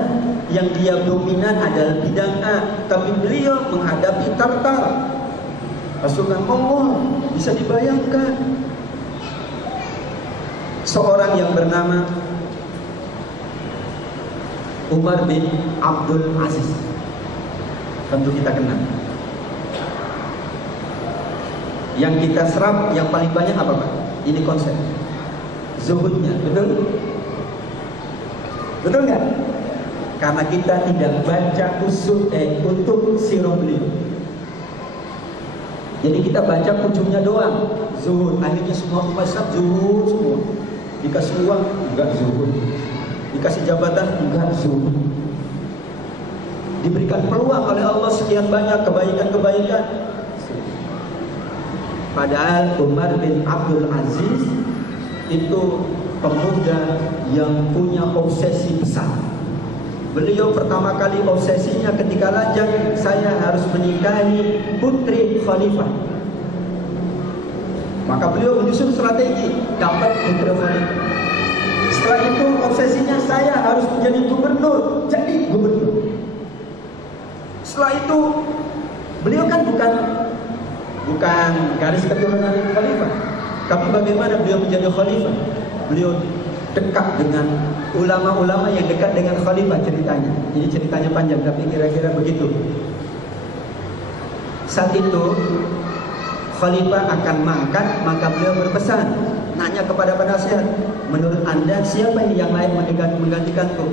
yang dia dominan adalah bidang A, tapi beliau menghadapi Tartar, pasukan Mongol. Bisa dibayangkan seorang yang bernama Umar bin Abdul Aziz, tentu kita kenal. Yang kita serap yang paling banyak apa Pak? Ini konsep zuhudnya, betul? Betul nggak? Karena kita tidak baca untuk sirah beliau. Jadi kita baca ujungnya doang, zuhud. Akhirnya semua umat Islam zuhud semua. Dikasih uang enggak zuhud, dikasih jabatan enggak zuhud. Diberikan peluang oleh Allah sekian banyak kebaikan-kebaikan. Padahal Umar bin Abdul Aziz itu pemuda yang punya obsesi besar. Beliau pertama kali obsesinya ketika lajang, saya harus menikahi putri khalifah. Maka beliau menyusun strategi dapat putri khalifah. Setelah itu obsesinya, saya harus menjadi gubernur, jadi gubernur. Setelah itu beliau kan bukan garis keturunan khalifah, tapi bagaimana beliau menjadi khalifah? Beliau dekat dengan ulama-ulama yang dekat dengan khalifah ceritanya. Jadi ceritanya panjang, tapi kira-kira begitu. Saat itu khalifah akan mangkat, maka beliau berpesan, nanya kepada penasihat, menurut anda siapa yang layak menggantikanku?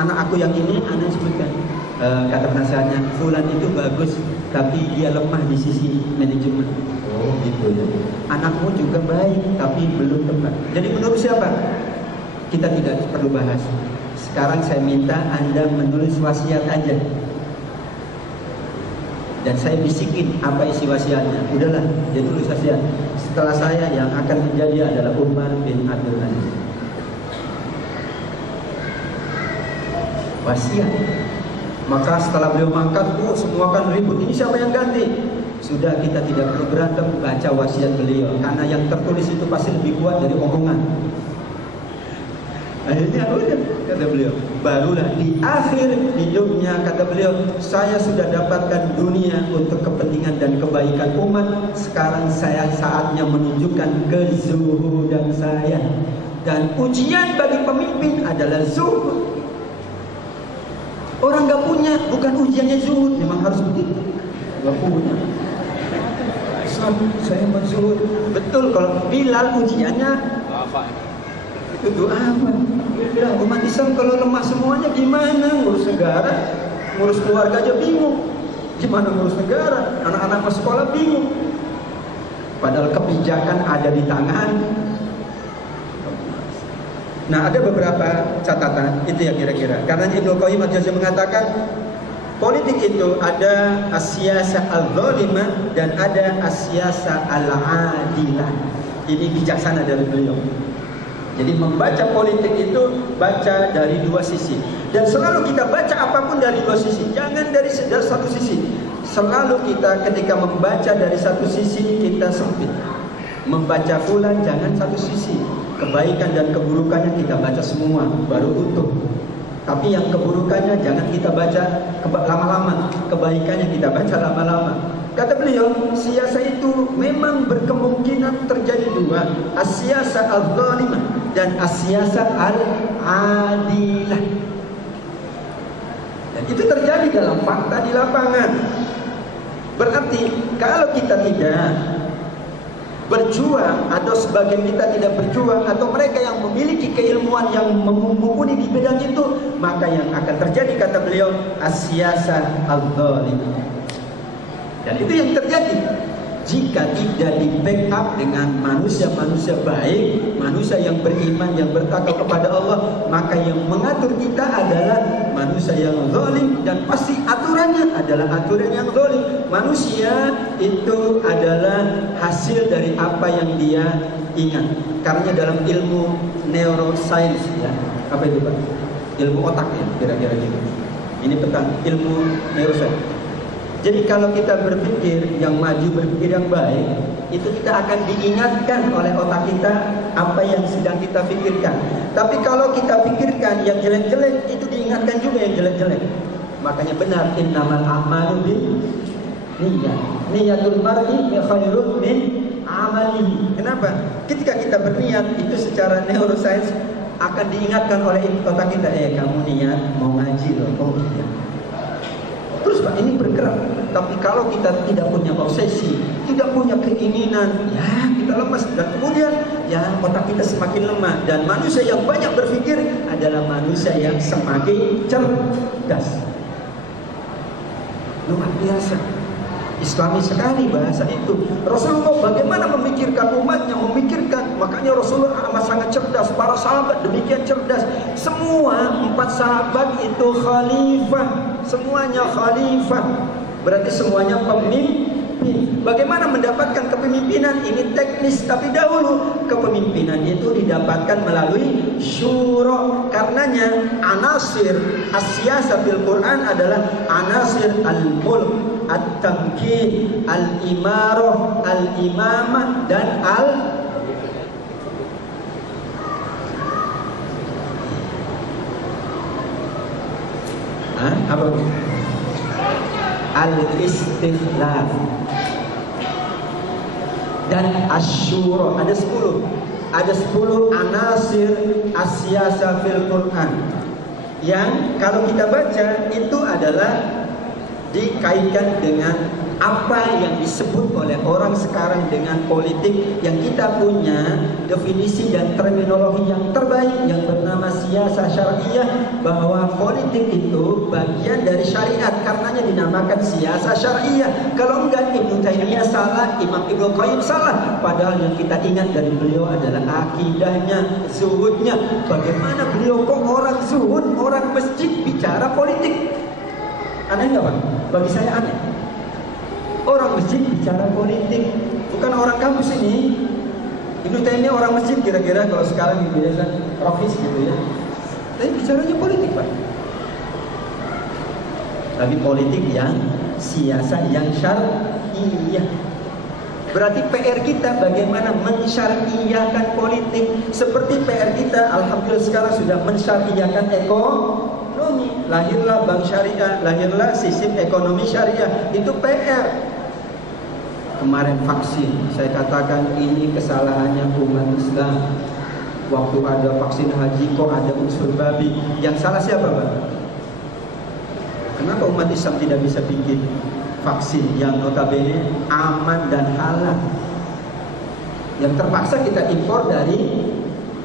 Anak aku yang ini, anda sebutkan. Kata penasihatnya, fulan itu bagus, tapi dia lemah di sisi manajemen. Oh gitu ya. Anakmu juga baik, tapi belum tepat. Jadi menurut siapa? Kita tidak perlu bahas. Sekarang saya minta anda menulis wasiat aja. Dan saya bisikin apa isi wasiatnya. Udahlah, dia tulis wasiat. Setelah saya yang akan menjadi adalah Umar bin Abdul Aziz. Wasiat. Maka setelah beliau mangkat, semua kan ribut. Ini siapa yang ganti? Sudah, kita tidak perlu berantem, baca wasiat beliau. Karena yang tertulis itu pasti lebih kuat dari omongan. Akhirnya udah, kata beliau. Barulah di akhir hidupnya, kata beliau, saya sudah dapatkan dunia untuk kepentingan dan kebaikan umat. Sekarang saya saatnya menunjukkan kezuhudan saya. Dan ujian bagi pemimpin adalah zuhud. Orang gak punya, bukan ujiannya zuhud, memang harus begitu. Gak punya. Saya menzuhud. Betul, kalau Bilal ujiannya apa? Itu apa? Ya, umat Islam kalau lemah semuanya gimana? Ngurus negara, ngurus keluarga aja bingung. Gimana ngurus negara? Anak-anak masuk sekolah bingung. Padahal kebijakan ada di tangan. Nah, ada beberapa catatan itu ya kira-kira. Karena Ibnu Qayyim al-Jauziyah mengatakan politik itu ada as-siyasah al-zalimah dan ada as-siyasah al-adilah. Ini bijaksana dari beliau. Jadi membaca politik itu baca dari dua sisi. Dan selalu kita baca apapun dari dua sisi. Jangan dari satu sisi. Selalu kita ketika membaca dari satu sisi kita sempit. Membaca fulan jangan satu sisi. Kebaikan dan keburukannya kita baca semua, baru utuh. Tapi yang keburukannya jangan kita baca lama-lama, kebaikannya kita baca lama-lama. Kata beliau, siasa itu memang berkemungkinan terjadi dua, as-siyasa al-zalimah dan as-siyasa al-adilah. Dan itu terjadi dalam fakta di lapangan. Berarti kalau kita tidak berjuang atau sebagian kita tidak berjuang atau mereka yang memiliki keilmuan yang mumpuni di bidang itu, maka yang akan terjadi kata beliau as-siyasah al-zalimah. Dan itu yang terjadi jika tidak di backup dengan manusia-manusia baik, manusia yang beriman, yang bertakwa kepada Allah, maka yang mengatur kita adalah manusia yang zalim dan pasti aturannya adalah aturan yang zalim. Manusia itu adalah hasil dari apa yang dia ingat. Karena dalam ilmu neuroscience ya, apa itu Pak? Ilmu otak ya, kira-kira gitu. Ini tentang ilmu neuroscience. Jadi kalau kita berpikir yang maju, berpikir yang baik, itu kita akan diingatkan oleh otak kita apa yang sedang kita pikirkan. Tapi kalau kita pikirkan yang jelek-jelek, itu diingatkan juga yang jelek-jelek. Makanya benar, innamal a'malu binniyat. Niyatul mar'i khairun min amalihi. Kenapa? Ketika kita berniat, itu secara neuroscience akan diingatkan oleh otak kita, kamu niat mau ngaji loh. Oh iya. Terus Pak, ini bergerak. Tapi kalau kita tidak punya obsesi, tidak punya keinginan, ya kita lemas. Dan kemudian ya otak kita semakin lemah. Dan manusia yang banyak berpikir adalah manusia yang semakin cerdas. Luar biasa. Islami sekali bahasa itu. Rasulullah bagaimana memikirkan umatnya, makanya Rasulullah amat sangat cerdas. Para sahabat demikian cerdas. Semua 4 sahabat itu khalifah, semuanya khalifah. Berarti semuanya pemimpin. Bagaimana mendapatkan kepemimpinan? Ini teknis, tapi dahulu kepemimpinan itu didapatkan melalui syura. Karenanya anasir as-siyasah fil Quran adalah anasir al-mulk, at-tamkin, al-imarah, al-imamah, dan apa? Al-istikhlal dan asyura. Ada 10 anasir as-siyasah fil Quran yang kalau kita baca itu adalah dikaitkan dengan apa yang disebut oleh orang sekarang dengan politik, yang kita punya definisi dan terminologi yang terbaik yang bernama siyasah syariah, bahwa politik itu bagian dari syariat, karenanya dinamakan siyasah syariah. Kalau enggak, Ibnu Taimiyah salah, Imam Ibnu Qayyim salah. Padahal yang kita ingat dari beliau adalah akidahnya, zuhudnya. Bagaimana beliau kok orang zuhud, orang masjid bicara politik? Aneh nggak Pak? Bagi saya aneh. Orang masjid bicara politik, bukan orang kampus ini. Ibnu Taimiyah orang masjid kira-kira kalau sekarang biasa rofis gitu ya. Tapi bicaranya politik Pak. Tapi politik yang siyasah, yang syariah. Berarti PR kita bagaimana mensyariahkan politik. Seperti PR kita alhamdulillah sekarang sudah mensyariahkan ekonomi. Lahirlah bank syariah, lahirlah sistem ekonomi syariah. Itu PR. Kemarin vaksin, saya katakan ini kesalahannya umat Islam. Waktu ada vaksin haji kok ada unsur babi. Yang salah siapa Pak? Kenapa umat Islam tidak bisa bikin vaksin yang notabene aman dan halal? Yang terpaksa kita impor dari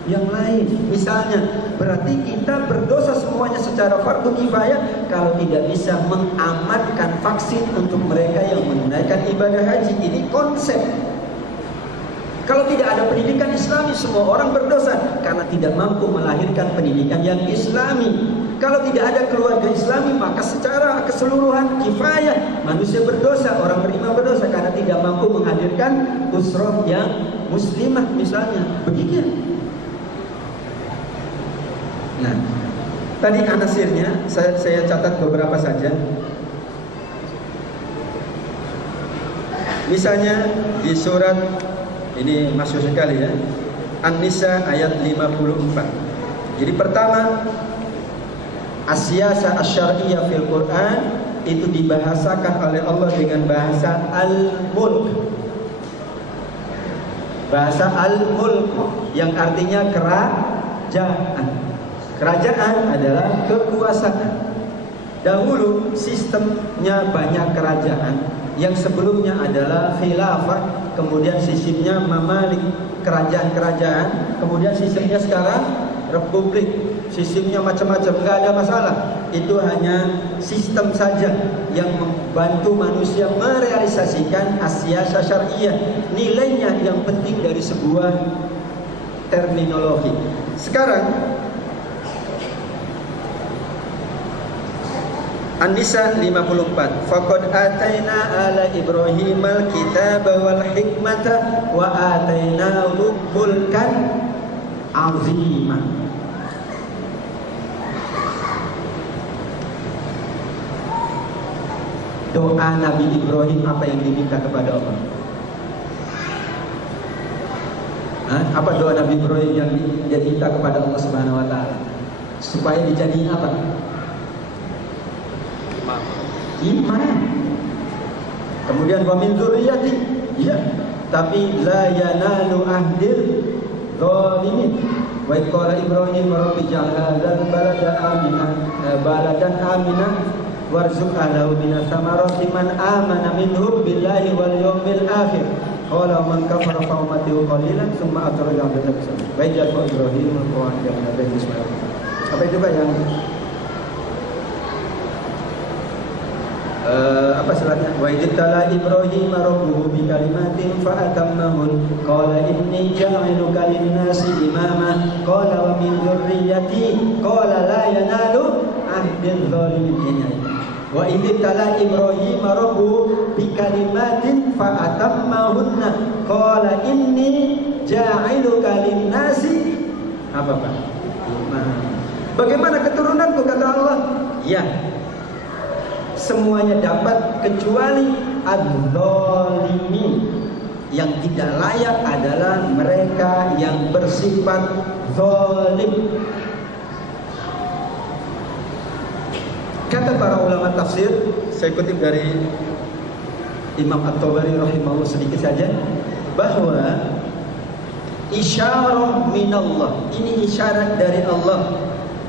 yang lain. Misalnya, berarti kita berdosa semuanya secara fardu kifayah kalau tidak bisa mengamankan vaksin untuk mereka yang menunaikan ibadah haji. Ini konsep. Kalau tidak ada pendidikan Islami, semua orang berdosa karena tidak mampu melahirkan pendidikan yang Islami. Kalau tidak ada keluarga Islami, maka secara keseluruhan kifayah manusia berdosa, orang beriman berdosa karena tidak mampu menghadirkan usrah yang muslimah misalnya. Begitu. Nah, tadi anasirnya saya catat beberapa saja. Misalnya di surat ini masuk sekali ya, An-Nisa ayat 54. Jadi pertama, as-siyasah asy-syar'iyyah fil Quran itu dibahasakan oleh Allah dengan bahasa al-mulk. Bahasa al-mulk yang artinya kerajaan. Kerajaan adalah kekuasaan. Dahulu sistemnya banyak kerajaan, yang sebelumnya adalah khilafah, kemudian sistemnya mamalik, kerajaan-kerajaan, kemudian sistemnya sekarang republik. Sistemnya macam-macam, nggak ada masalah. Itu hanya sistem saja yang membantu manusia merealisasikan as-siyasah syariah. Nilainya yang penting dari sebuah terminologi. Sekarang An-Nisa 54. Faqad ataina ala Ibrahimal kitaba wal hikmata wa atainahu mulkan azima. Doa Nabi Ibrahim apa yang diminta kepada Allah? Apa doa Nabi Ibrahim yang dia minta kepada Allah Subhanahu wa taala? Supaya dijadiin apa? Iman. Kemudian wa min dzurriyyati, ya, tapi la yanalu ahdil zalimin. Wa qala Ibrahim rabbi ja'al hadzal baladan aminan warzuq ahlahu minas samarati man amana minhum billahi wal yawmil akhir. Qala man kafara fa ummatuhu qalilan tsumma atraja bil sabr. Wa ja'al Ibrahim al-qawaid min Nabi Ismail. Apa itu Pak yang apa selanjutnya? Wa idtala Ibrahim rabbuhu bi kalimatin fa atammahun qala inni ja'iluka lin-nasi imama qala wa min dzurriyyati qala la yanalu ahdil zalimin. Wa idtala Ibrahim rabbuhu bi kalimatin fa atammahunna qala inni ja'iluka lin-nasi apa Pak? Imama. Bagaimana keturunanku kata Allah? Ya, semuanya dapat kecuali adz-dzalimin. Yang tidak layak adalah mereka yang bersifat zalim. Kata para ulama tafsir, saya kutip dari Imam At-Tabari rahimahullah sedikit saja, bahwa isyarah minallah, ini isyarat dari Allah,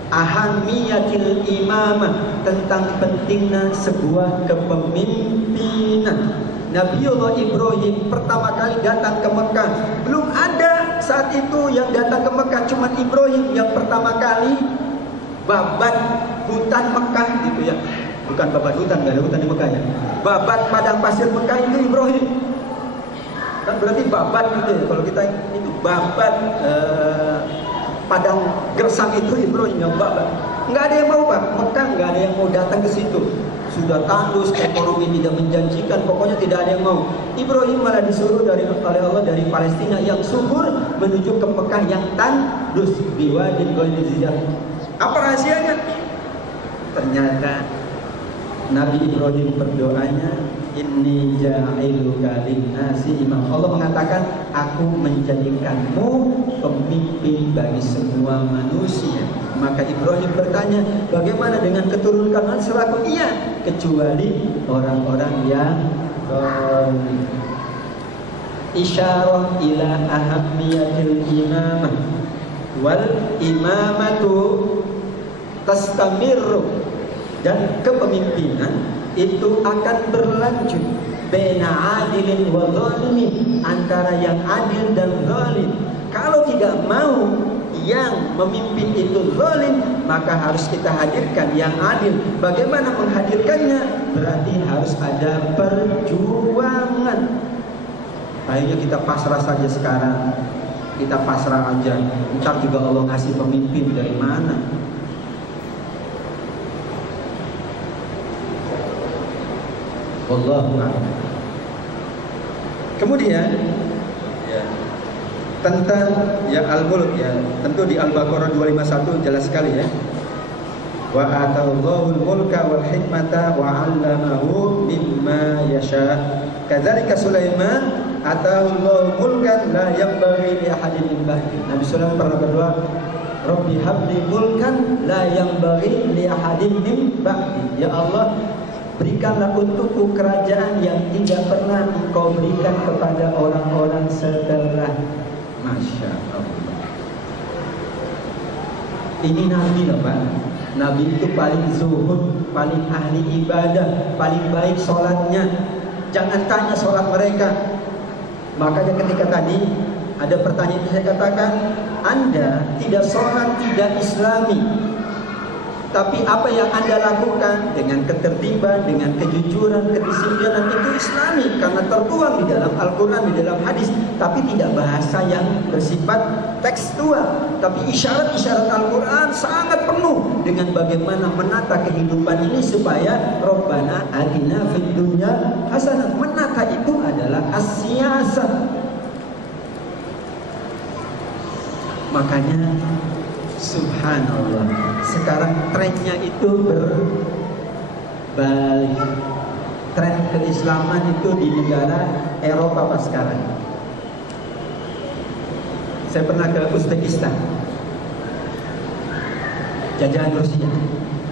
ahamiyatil imamah, tentang pentingnya sebuah kepemimpinan. Nabiullah Ibrahim pertama kali datang ke Mekah, belum ada saat itu yang datang ke Mekah, cuma Ibrahim yang pertama kali babat hutan Mekah gitu ya. Bukan babat hutan, gak ada hutan di Mekah ya. Babat padang pasir Mekah itu Ibrahim. Kan berarti babat gitu ya. Kalau kita itu babat padang gersang itu Ibrahim yang babat. Nggak ada yang mau Pak, Mekah nggak ada yang mau datang ke situ. Sudah tandus, ekonomi tidak menjanjikan, pokoknya tidak ada yang mau. Ibrahim malah disuruh oleh Allah dari Palestina yang subur menuju ke Mekah yang tandus, biwadin ghairi zi zar'in. Apa rahasianya? Ternyata Nabi Ibrahim berdoanya, inni ja'iluka lin-nasi imam. Allah mengatakan, aku menjadikanmu pemimpin bagi semua manusia. Maka Ibrahim bertanya, bagaimana dengan keturunan selaku? Iya, kecuali orang-orang yang isyarah ila ahammiyatil imamah wal imamatu tastamirru, dan kepemimpinan itu akan berlanjut baina adilin wa zalimin, antara yang adil dan zalim. Kalau tidak mau yang memimpin itu zalim, maka harus kita hadirkan yang adil. Bagaimana menghadirkannya? Berarti harus ada perjuangan. Akhirnya kita pasrah saja sekarang. Kita pasrah aja. Ntar juga Allah ngasih pemimpin dari mana? Wallahu a'lam. Kemudian ya, tentang ya al-mulk ya, tentu di Al-Baqarah 251 jelas sekali ya. Wa atallahul mulka wal hikmata wa 'allamahu mimma yasha. Kadzalika Sulaiman atallahul mulkan la yanbaghi li ahadin min ba'di. Nabi Sulaiman pernah berdoa, Rabbi habli mulkan la yanbaghi li ahadin min ba'di. Ya Allah, berikanlah untukku kerajaan yang tidak pernah Engkau berikan kepada orang-orang setelah. Masya Allah. Ini Nabi loh Pak. Nabi itu paling zuhud, paling ahli ibadah, paling baik sholatnya. Jangan tanya sholat mereka. Makanya ketika tadi ada pertanyaan yang saya katakan, Anda tidak sholat, tidak islami, tapi apa yang Anda lakukan dengan ketertiban, dengan kejujuran, kedisiplinan itu islami, karena tertuang di dalam Al-Quran, di dalam hadis. Tapi tidak bahasa yang bersifat tekstual, tapi isyarat-isyarat Al-Quran sangat penuh dengan bagaimana menata kehidupan ini supaya Rabbana atina fid dunya hasanah. Menata itu adalah as-siyasah. Makanya subhanallah, sekarang trennya itu berbalik. Tren keislaman itu di negara Eropa pas sekarang. Saya pernah ke Uzbekistan, jajahan Rusia.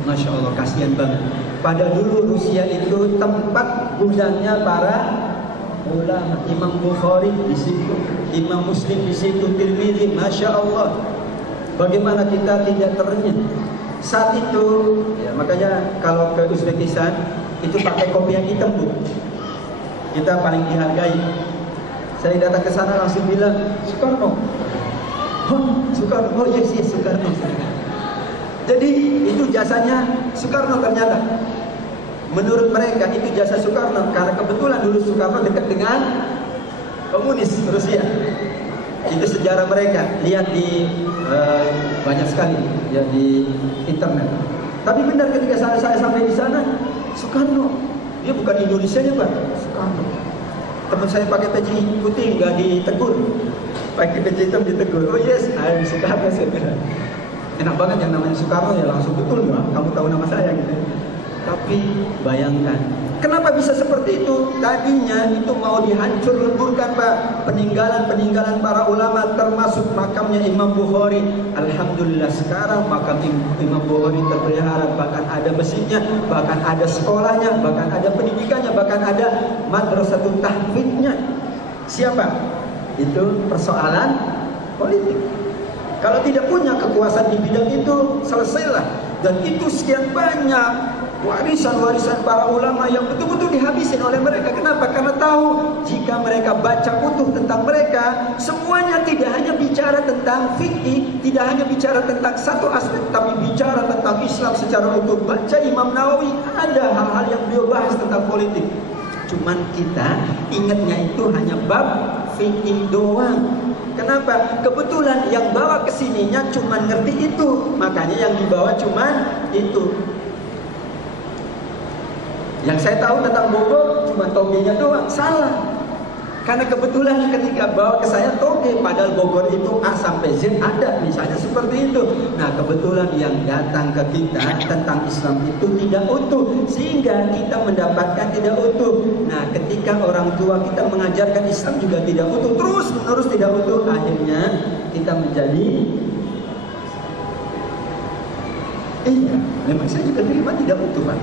Masya Allah, kasihan banget. Pada dulu Rusia itu tempat gudangnya para ulama. Imam Bukhari di situ, Imam Muslim di situ, Tirmidzi. Masya Allah, bagaimana kita tidak terenyuh saat itu ya. Makanya kalau ke Uzbekistan itu pakai kopi yang hitam, Bu. Kita paling dihargai. Saya datang ke sana langsung bilang, Soekarno. Oh, Soekarno. Oh yes, Soekarno. Jadi itu jasanya Soekarno ternyata. Menurut mereka itu jasa Soekarno, karena kebetulan dulu Soekarno dekat dengan komunis Rusia. Itu sejarah mereka. Lihat di banyak sekali ya di internet. Tapi benar ketika saya sampai di sana, Soekarno, dia bukan Indonesia ya Pak, Soekarno. Teman saya pakai peci putih nggak ditegur, pakai peci hitam ditegur. Oh yes, I'm Soekarno. Saya bilang, enak banget yang namanya Soekarno ya, langsung betul nggak? Kamu tahu nama saya gitu. Tapi bayangkan, kenapa bisa seperti itu? Tadinya itu mau dihancur leburkan Pak, peninggalan para ulama, termasuk makamnya Imam Bukhari. Alhamdulillah sekarang makam Imam Bukhari terpelihara, bahkan ada masjidnya, bahkan ada sekolahnya, bahkan ada pendidikannya, bahkan ada madrasatul tahfidnya. Siapa? Itu persoalan politik. Kalau tidak punya kekuasaan di bidang itu, selesailah. Dan itu sekian banyak warisan-warisan para ulama yang betul-betul dihabisin oleh mereka. Kenapa? Karena tahu jika mereka baca utuh tentang mereka, semuanya tidak hanya bicara tentang fikih, tidak hanya bicara tentang satu aspek, tapi bicara tentang Islam secara utuh. Baca Imam Nawawi, ada hal-hal yang beliau bahas tentang politik. Cuman kita ingatnya itu hanya bab fikih doang. Kenapa? Kebetulan yang bawa kesininya cuman ngerti itu, makanya yang dibawa cuman itu. Yang saya tahu tentang Bogor cuma togenya doang. Salah. Karena kebetulan ketika bawa ke saya toge, padahal Bogor itu A sampai Z ada, misalnya seperti itu. Nah kebetulan yang datang ke kita tentang Islam itu tidak utuh, sehingga kita mendapatkan tidak utuh. Nah ketika orang tua kita mengajarkan Islam juga tidak utuh, terus menerus tidak utuh, akhirnya kita menjadi memang saya juga terima tidak utuh Pak.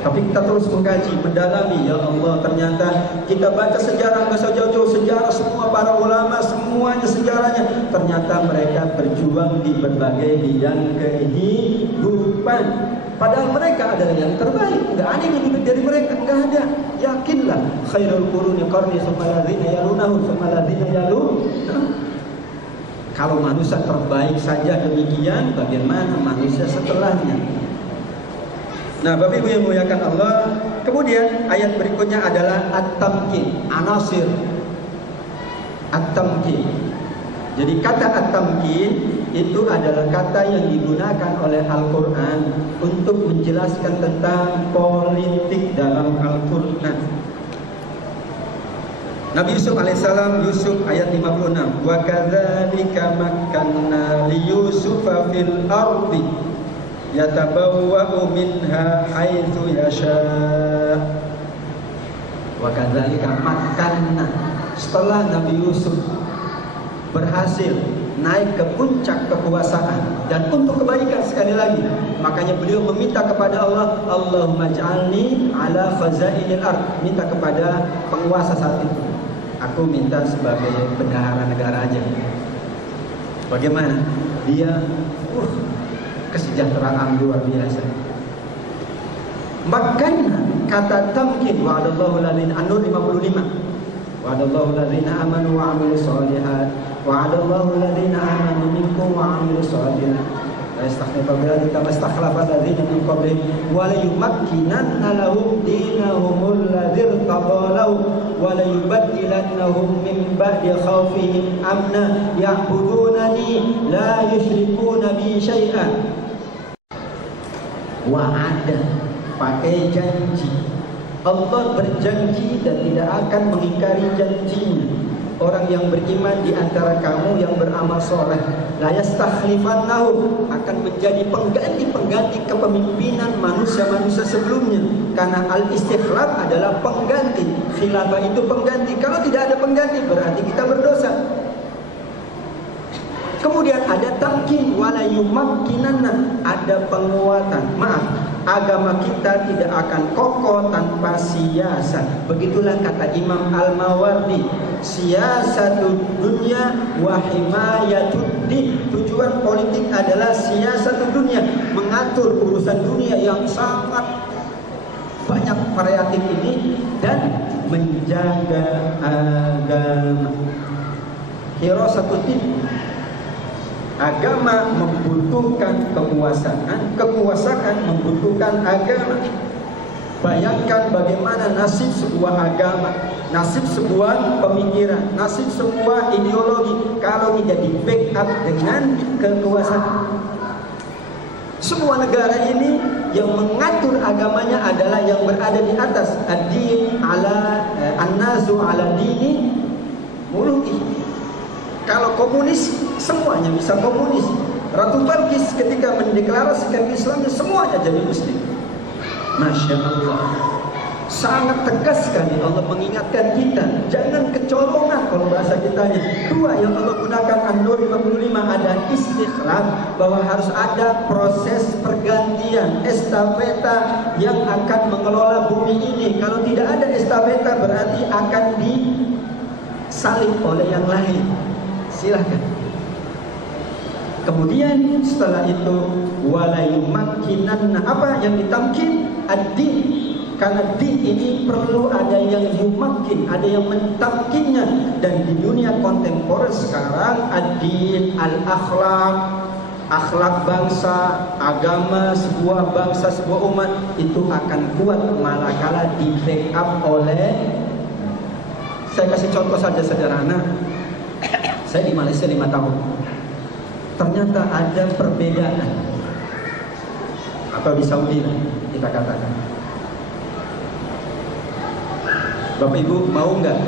Tapi kita terus mengkaji, mendalami. Ya Allah, ternyata kita baca sejarah, nggak usah jauh-jauh, sejarah semua para ulama, semuanya sejarahnya. Ternyata mereka berjuang di berbagai bidang kehidupan. Padahal mereka adalah yang terbaik. Nggak ada yang lebih dari mereka, nggak ada. Yakinlah, khairul quruni qarni tsumma alladziina yalunahu tsumma alladziina yalunahu. Kalau manusia terbaik saja demikian, bagaimana manusia setelahnya? Nah, Bapak Ibu yang muliakan Allah, kemudian ayat berikutnya adalah at-tamkin, anasir. At-tamkin. Jadi kata at-tamkin itu adalah kata yang digunakan oleh Al-Qur'an untuk menjelaskan tentang politik dalam Al-Qur'an. Nabi Yusuf alaihissalam, Yusuf ayat 56. Wa kadzalika makkanna li Yusufa fil ardi yatabawwa'u minha haitsu yasha. Wa kadzalika makkanna. Setelah Nabi Yusuf berhasil naik ke puncak kekuasaan dan untuk kebaikan sekali lagi, makanya beliau meminta kepada Allah, Allahumma ij'alni ala khazainil ard, minta kepada penguasa saat itu. Aku minta sebagai bendahara negara aja. Bagaimana? Dia kesejahteraan luar biasa. Makanya kata tamkin, wa'adallahu ladzina An-Nur 55. Wa'adallahu ladzina amanu wa 'amilus shalihat, wa'adallahu ladzina amanu minkum wa 'amilus shalihat. La yastakhlifa billahi kama istakhlafa ladzina min qablihim wa la yumakkinanna lahum dinahum alladzi irtada lahum wa la yubaddilannahum min ba'di khawfihim amna ya'budunani la yusyrikuna bi syai'an. Wa'ada, pakai janji. Allah berjanji dan tidak akan mengingkari janjinya. Orang yang beriman di antara kamu yang beramal soleh, la yastakhlifannahum, akan menjadi pengganti-pengganti kepemimpinan manusia-manusia sebelumnya. Karena al-istikhlaf adalah pengganti, khilafah itu pengganti. Kalau tidak ada pengganti berarti kita berdosa. Kemudian ada tamkin, wala yumakkinanna, ada penguatan. Maaf, agama kita tidak akan kokoh tanpa siasat. Begitulah kata Imam Al-Mawardi, siyasatud dunya wa himayatud din. Tujuan politik adalah siyasatud dunya, mengatur urusan dunia yang sangat banyak variatif ini, dan menjaga agama. Hirasatud din, agama membutuhkan kekuasaan, kekuasaan membutuhkan agama. Bayangkan bagaimana nasib sebuah agama, nasib sebuah pemikiran, nasib sebuah ideologi kalau tidak di backup dengan kekuasaan. Semua negara ini yang mengatur agamanya adalah yang berada di atas ad-din ala an-nazu ala dini muluki. Kalau komunis, semuanya bisa komunis. Ratu Balqis ketika mendeklarasikan Islamnya, semuanya jadi muslim. Masya Allah, sangat tegas sekali Allah mengingatkan kita, jangan kecolongan kalau bahasa kitanya. Dua yang Allah gunakan, An-Nur 55, ada istikhlaf, bahwa harus ada proses pergantian, estafeta yang akan mengelola bumi ini. Kalau tidak ada estafeta berarti akan disalib oleh yang lain. Silahkan. Kemudian setelah itu wala yumakkinanna, apa yang ditamkin? Ad-din. Karena din ini perlu ada yang yumakkin, ada yang mentamkinnya. Dan di dunia kontemporer sekarang, ad-din, al-akhlak, akhlak bangsa, agama sebuah bangsa, sebuah umat itu akan kuat manakala di backup oleh. Saya kasih contoh saja sederhana. Saya di Malaysia 5 tahun. Ternyata ada perbedaan. Atau di Saudi lah kita katakan. Bapak Ibu mau nggak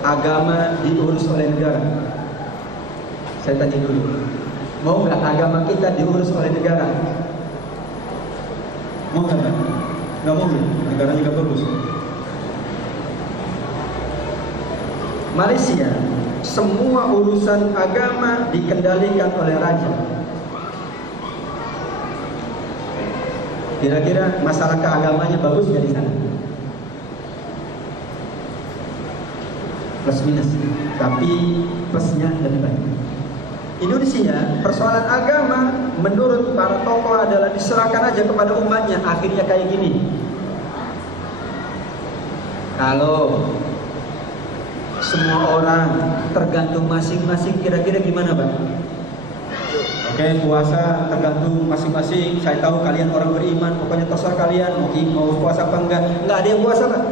agama diurus oleh negara? Saya tanya dulu. Mau nggak agama kita diurus oleh negara? Mau nggak? Nggak mau. Negara juga bagus. Malaysia, semua urusan agama dikendalikan oleh raja. Kira-kira masalah keagamanya bagus dari sana? Plus minus, tapi plusnya lebih baik. Indonesia, persoalan agama menurut para tokoh adalah diserahkan aja kepada umatnya. Akhirnya kayak gini. Kalau semua orang tergantung masing-masing, kira-kira gimana, Bang? Oke, puasa tergantung masing-masing. Saya tahu kalian orang beriman, pokoknya terserah kalian mau puasa apa enggak. Enggak ada yang puasa, Bang.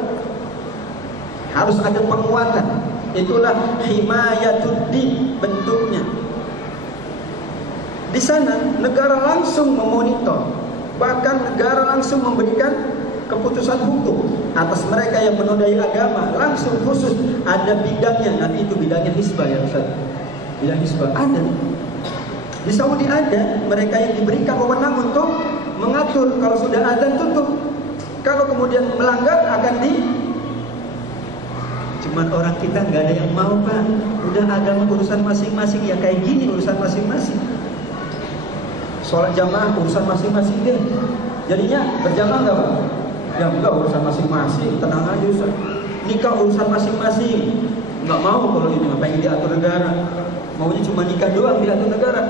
Harus ada penguatan. Itulah himayatuddin bentuknya. Di sana negara langsung memonitor, bahkan negara langsung memberikan keputusan hukum atas mereka yang menodai agama, langsung khusus ada bidangnya. Nanti itu bidangnya hisbah ya Ustaz. Bidang hisbah ada. Di Saudi ada mereka yang diberikan wewenang untuk mengatur kalau sudah azan tutup. Kalau kemudian melanggar akan cuman orang kita nggak ada yang mau, Pak. Udah agama urusan masing-masing, ya kayak gini urusan masing-masing. Sholat jamaah urusan masing-masing deh. Jadinya berjamaah nggak, Pak? Ya enggak, urusan masing-masing, tenang aja Ustaz. Nikah urusan masing-masing. Enggak mau kalau ini pengen diatur negara. Maunya cuma nikah doang diatur negara.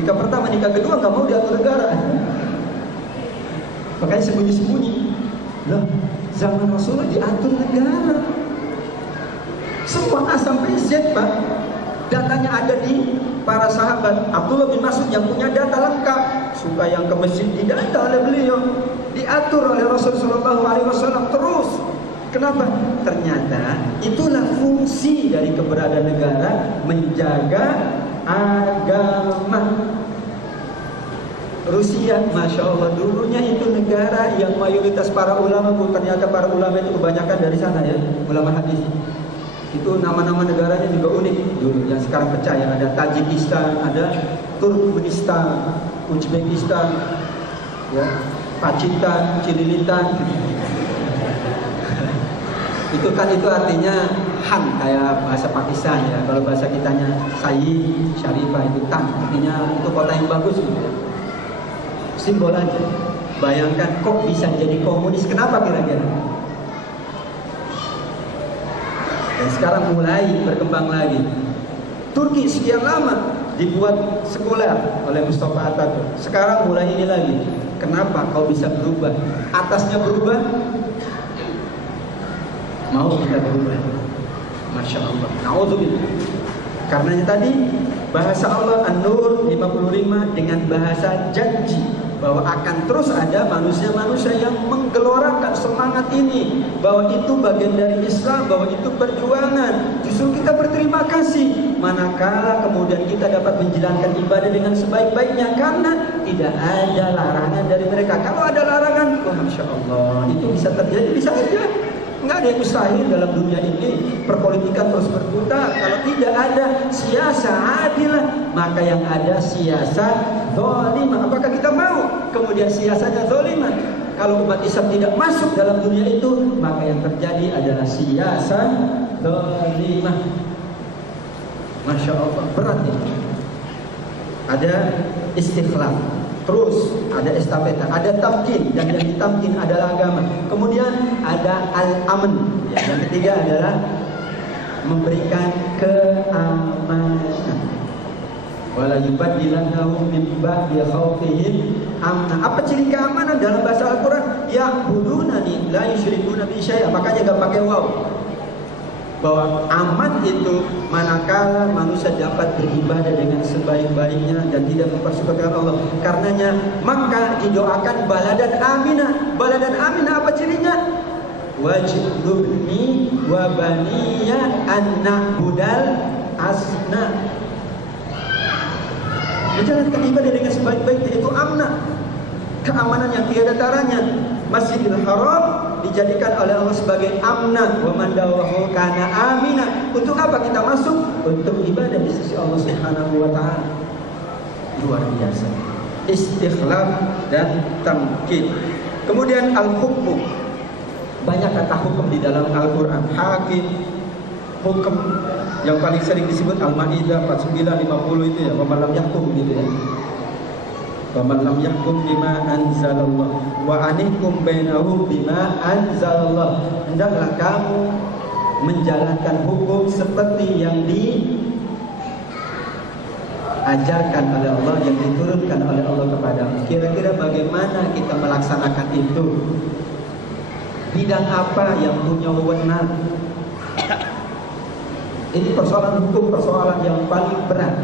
Nikah pertama, nikah kedua enggak mau diatur negara. Makanya sembunyi-sembunyi. Lah, zaman Rasulullah diatur negara. Semua A sampai Z, Pak. Datanya ada di para sahabat. Abdullah bin Mas'ud yang punya data lengkap. Suka yang ke masjid didata oleh beliau, diatur oleh Rasulullah SAW terus. Kenapa? Ternyata itulah fungsi dari keberadaan negara, menjaga agama. Rusia, Masya Allah, dulunya itu negara yang mayoritas para ulama, ternyata para ulama itu kebanyakan dari sana ya, ulama hadis. Itu nama-nama negaranya juga unik dulu, yang sekarang pecah ya. Ada Tajikistan, ada Turkmenistan, Uzbekistan, ya, Pacitan, Cililitan. Itu artinya Han, kayak bahasa Pakistan ya. Kalau bahasa kitanya Sayyid, Syarifah itu Tan, artinya itu kota yang bagus gitu ya. Simbol aja. Bayangkan kok bisa jadi komunis, kenapa kira-kira? Dan sekarang mulai berkembang lagi. Turki sekian lama dibuat sekolah oleh Mustafa Atatürk. Sekarang mulai ini lagi. Kenapa kau bisa berubah? Atasnya berubah, mau kita berubah. Masya Allah. Na'udzubillah. Karenanya tadi bahasa Allah An-Nur 55 dengan bahasa janji bahwa akan terus ada manusia-manusia yang menggelorakan semangat ini, bahwa itu bagian dari Islam, bahwa itu perjuangan. Justru kita berterima kasih manakala kemudian kita dapat menjalankan ibadah dengan sebaik-baiknya, karena tidak ada larangan dari mereka. Kalau ada larangan, oh, Masya Allah, itu bisa terjadi, bisa aja. Nggak ada yang mustahil dalam dunia ini. Perpolitikan terus berputar. Kalau tidak ada siasa adilah, maka yang ada siasa zalimah. Apakah kita mau kemudian siasanya zalimah? Kalau umat Islam tidak masuk dalam dunia itu, maka yang terjadi adalah siasa zalimah. Masya Allah, berat ini. Ada istikhlaf, terus ada estafeta, ada tamkin, dan yang ditamkin adalah agama. Kemudian ada al-aman. Yang ketiga adalah memberikan keamanan. Wala yubaddilannahum min ba'di khaufihim amna. Apa ciri keamanan dalam bahasa Al-Qur'an? Ya'budunani la yusyrikuna bi syai'a. Makanya enggak pakai waw. Bahwa aman itu manakala manusia dapat beribadah dengan sebaik-baiknya dan tidak mempersekutukan Allah. Karenanya maka didoakan baladan aminah. Baladan aminah apa cirinya? Wajibni wa baniya an na'budal asna. Menjalankan ibadah dengan sebaik-baiknya itu amna, keamanan yang tiada taranya. Masjidil Haram dijadikan oleh Allah sebagai amna, wa man dawahu kana amina. Untuk apa kita masuk? Untuk ibadah di sisi Allah Subhanahu wa taala. Luar biasa. Istikhlaf dan tamkin. Kemudian al-hukmu. Banyak kata hukum di dalam Al-Qur'an. Hakim, hukum yang paling sering disebut Al-Maidah 49 50 itu ya, wa man lam yahkum gitu ya. Wa man lam yahkum bima anzalallah wa anihkum bainahum bima anzalallah. Hendaklah kamu menjalankan hukum seperti yang diajarkan oleh Allah, yang diturunkan oleh Allah kepadamu. Kira-kira bagaimana kita melaksanakan itu? Bidang apa yang punya wewenang? Ini persoalan hukum, persoalan yang paling berat.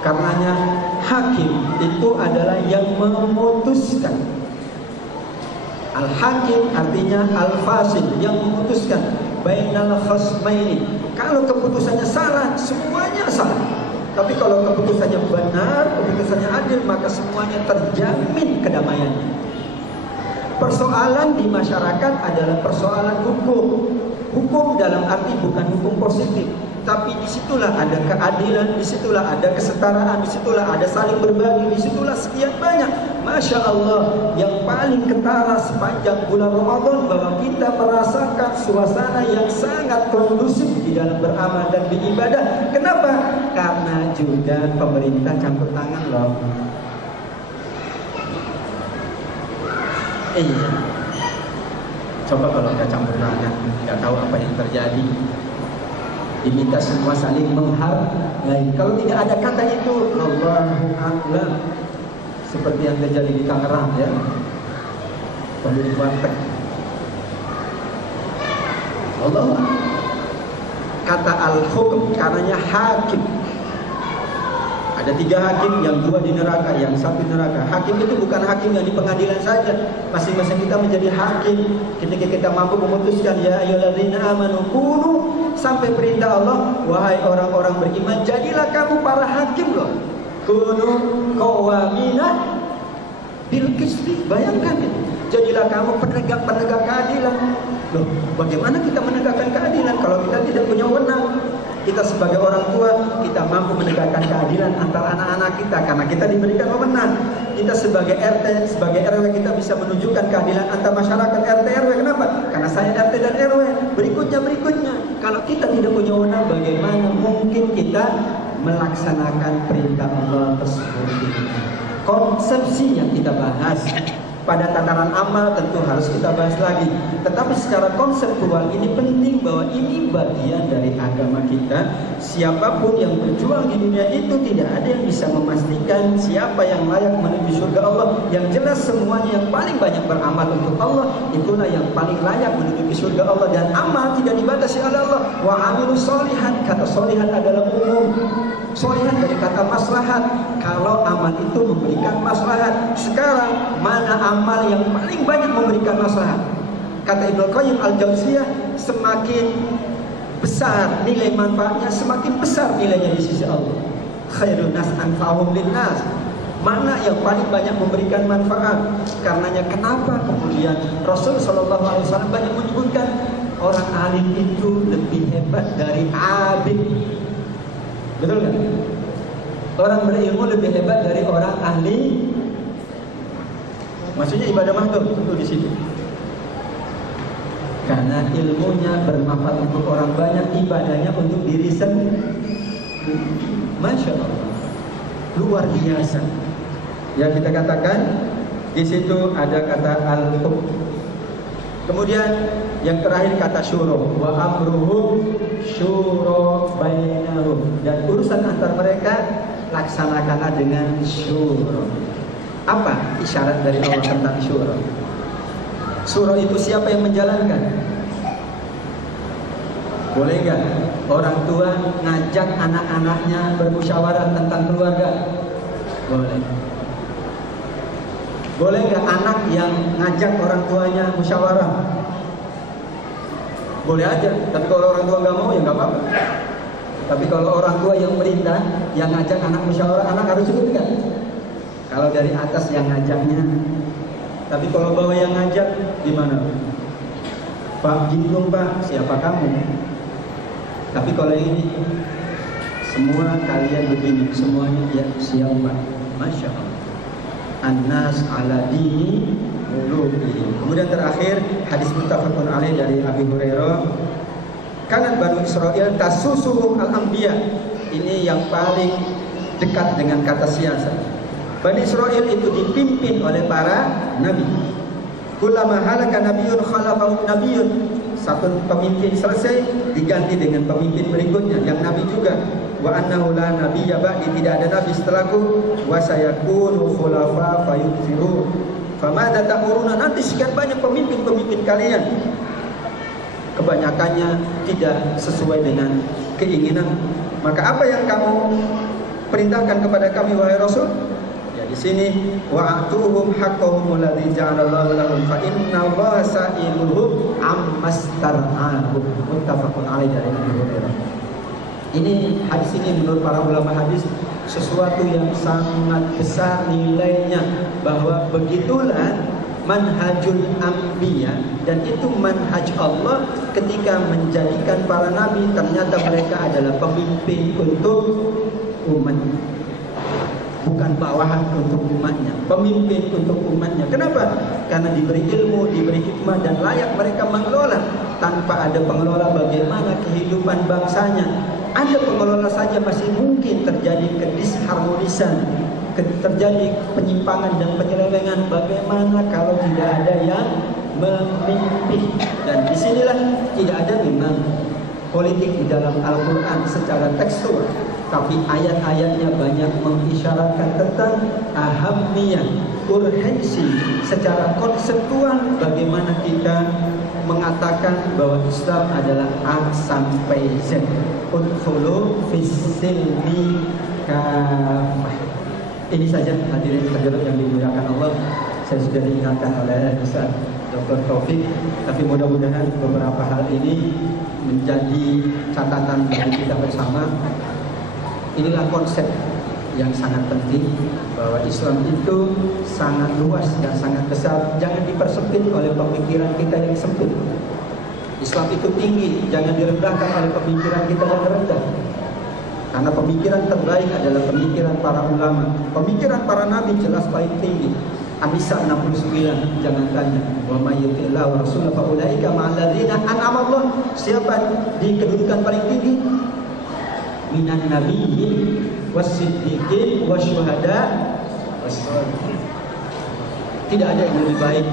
Karenanya hakim itu adalah yang memutuskan. Al-hakim artinya al-fasil, yang memutuskan bainal khasmaini. Kalau keputusannya salah, semuanya salah. Tapi kalau keputusannya benar, keputusannya adil, maka semuanya terjamin kedamaiannya. Persoalan di masyarakat adalah persoalan hukum. Hukum dalam arti bukan hukum positif, tapi disitulah ada keadilan, disitulah ada kesetaraan, disitulah ada saling berbagi, disitulah sekian banyak. Masya Allah, yang paling ketara sepanjang bulan Ramadan bahwa kita merasakan suasana yang sangat kondusif di dalam beramal dan beribadah. Kenapa? Karena juga pemerintah campur tangan loh. Iya. Coba kalau kita campur tangan, nggak tahu apa yang terjadi. Diminta semua saling menghargai. Kalau tidak ada kata itu, Allahu Akbar. Seperti yang terjadi di Tangerang ya, pemilik warteg. Allah. Kata al-hukum, karenanya hakim. Ada 3 hakim, yang 2 di neraka, yang 1 di neraka. Hakim itu bukan hakim yang di pengadilan saja. Masing-masing kita menjadi hakim ketika kita mampu memutuskan, ya ayyuhalladzina amanu kunu, sampai perintah Allah, wahai orang-orang beriman, jadilah kamu para hakim loh. Kunu qawamina bil qisti. Bayangkan itu. Jadilah kamu penegak keadilan. Loh, bagaimana kita menegakkan keadilan kalau kita tidak punya wewenang? Kita sebagai orang tua, kita mampu menegakkan keadilan antara anak-anak kita karena kita diberikan wewenang. Kita sebagai RT, sebagai RW, kita bisa menunjukkan keadilan antar masyarakat RT RW. Kenapa? Karena saya RT dan RW. Berikutnya. Kalau kita tidak punya wewenang, bagaimana mungkin kita melaksanakan perintah Allah tersebut? Konsepsi yang kita bahas pada tataran amal tentu harus kita bahas lagi. Tetapi secara konseptual ini penting bahwa ini bagian dari agama kita. Siapapun yang berjuang di dunia itu tidak ada yang bisa memastikan siapa yang layak menuju surga Allah. Yang jelas semuanya yang paling banyak beramal untuk Allah, itulah yang paling layak menuju surga Allah. Dan amal tidak dibatasi oleh Allah. Wa amilus sholihat, kata sholihat adalah umum. Sholihat dari kata maslahat. Kalau amal itu memberikan maslahat. Sekarang mana amal yang paling banyak memberikan maslahat? Kata Ibnu Qayyim Al-Jauziyah, semakin besar nilai manfaatnya, semakin besar nilainya di sisi Allah. Khairun nas anfa'uhum linnas. Mana yang paling banyak memberikan manfaat? Karenanya kenapa kemudian Rasul Shallallahu Alaihi Wasallam banyak menyebutkan orang alim itu lebih hebat dari abid. Betul kan? Orang berilmu lebih hebat dari orang ahli. Maksudnya ibadah mahdoh itu di situ. Karena ilmunya bermanfaat untuk orang banyak, ibadahnya untuk diri sendiri. Masya Allah, luar biasa. Ya, kita katakan di situ ada kata al-hub. Kemudian yang terakhir kata syuro, wa amruhum syuro bainahum, dan urusan antar mereka laksanakanlah dengan syuro. Apa isyarat dari Allah tentang syuro? Syuro itu siapa yang menjalankan? Boleh nggak orang tua ngajak anak-anaknya bermusyawarah tentang keluarga? Boleh. Boleh nggak anak yang ngajak orang tuanya musyawarah? Boleh aja. Tapi kalau orang tua nggak mau ya nggak apa-apa. Tapi kalau orang tua yang perintah, yang ngajak anak musyawarah, anak harus ikut kan? Kalau dari atas yang ngajaknya. Tapi kalau bawah yang ngajak, gimana? Pak, gini Pak, siapa kamu? Tapi kalau ini, semua kalian begini, semuanya ya siapa? Masya Allah. An-nas ala dini mulukihim. Kemudian terakhir, hadis muttafaqun alaih dari Abi Hurairah. Kanat Banu Israil tasusuhum al-anbiya. Ini yang paling dekat dengan kata siasat. Bani Israel itu dipimpin oleh para nabi. Kullama halaka nabiyyun khalafahu nabiyyun. Satu pemimpin selesai diganti dengan pemimpin berikutnya yang nabi juga. Wa annahu la nabiyya ba'di, tidak ada nabi setelahku. Wa sayakunu khulafa fayukthiru. Famadza ta'muruna, nanti sekian banyak pemimpin-pemimpin kalian. Kebanyakannya tidak sesuai dengan keinginan. Maka apa yang kamu perintahkan kepada kami wahai Rasul? Di sini wa'atuhum haqqahum alladzi ja'alallahu lahum fa innallaha sa'iluhum ammastar'ahum. Muttafaqun alaih dari Abu Hurairah. Ini hadis ini menurut para ulama hadis sesuatu yang sangat besar nilainya, bahwa begitulah manhajul anbiya, dan itu manhaj Allah ketika menjadikan para nabi. Ternyata mereka adalah pemimpin untuk umat, bukan bawahan untuk umatnya, pemimpin untuk umatnya. Kenapa? Karena diberi ilmu, diberi hikmah, dan layak mereka mengelola. Tanpa ada pengelola, bagaimana kehidupan bangsanya? Ada pengelola saja masih mungkin terjadi kedisharmonisan, terjadi penyimpangan dan penyelewengan. Bagaimana kalau tidak ada yang memimpin? Dan disinilah tidak ada memang politik di dalam Al-Quran secara tekstual, tapi ayat-ayatnya banyak mengisyaratkan tentang ahamiyah, urgensi secara konseptual. Bagaimana kita mengatakan bahwa Islam adalah A sampai Z. Udkhulu fis-silmi kafah. Ini saja hadirin hadirat yang dimuliakan Allah. Saya sudah diingatkan oleh Ustaz Dr. Taufik, tapi mudah-mudahan beberapa hal ini menjadi catatan bagi kita bersama. Inilah konsep yang sangat penting, bahwa Islam itu sangat luas dan sangat besar. Jangan dipersempit oleh pemikiran kita yang sempit. Islam itu tinggi, jangan direndahkan oleh pemikiran kita yang rendah. Karena pemikiran terbaik adalah pemikiran para ulama. Pemikiran para nabi jelas paling tinggi. An-Nisa 69, jangan tanya. Wa may yuti'illah wa rasulahu fa ulaika ma'al ladzina an'ama Allah. Siapa di kedudukan paling tinggi? Minan nabiyyin was-siddiqin wasyuhada was-sholihin. Tidak ada yang lebih baik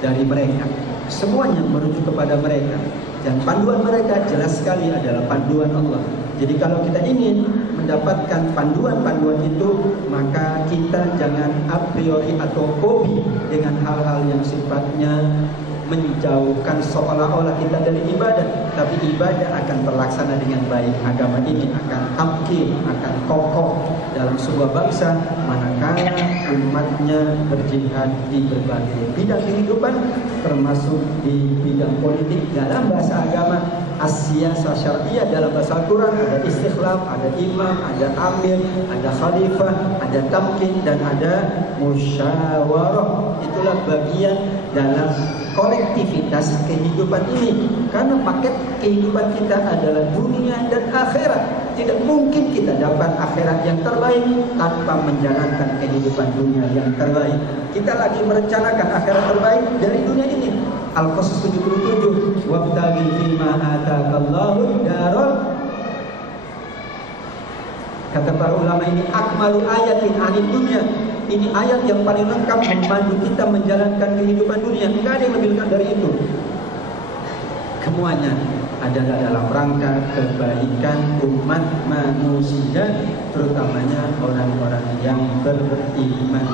dari mereka. Semuanya merujuk kepada mereka. Dan panduan mereka jelas sekali adalah panduan Allah. Jadi kalau kita ingin mendapatkan panduan-panduan itu, maka kita jangan a priori atau hobi dengan hal-hal yang sifatnya menjauhkan seolah-olah kita dari ibadah. Tapi ibadah akan terlaksana dengan baik. Agama ini akan tamkin, akan kokoh dalam sebuah bangsa manakala umatnya berjihad di berbagai bidang kehidupan, termasuk di bidang politik. Dalam bahasa agama, as-siyasah syar'iyah dalam bahasa Al-Quran ada istikhlaf, ada imam, ada amir, ada khalifah, ada tamkin, dan ada musyawarah. Itulah bagian dalam kolektivitas kehidupan ini. Karena paket kehidupan kita adalah dunia dan akhirat. Tidak mungkin kita dapat akhirat yang terbaik tanpa menjalankan kehidupan dunia yang terbaik. Kita lagi merencanakan akhirat terbaik dari dunia ini. Al-Qasas 77, wabtaghi fima ataakallahu darul. Kata para ulama, ini akmalu ayatin anid dunia. Ini ayat yang paling lengkap membantu kita menjalankan kehidupan dunia. Tidak ada yang lebih lengkap dari itu. Semuanya adalah dalam rangka kebaikan umat manusia, terutamanya orang-orang yang beriman.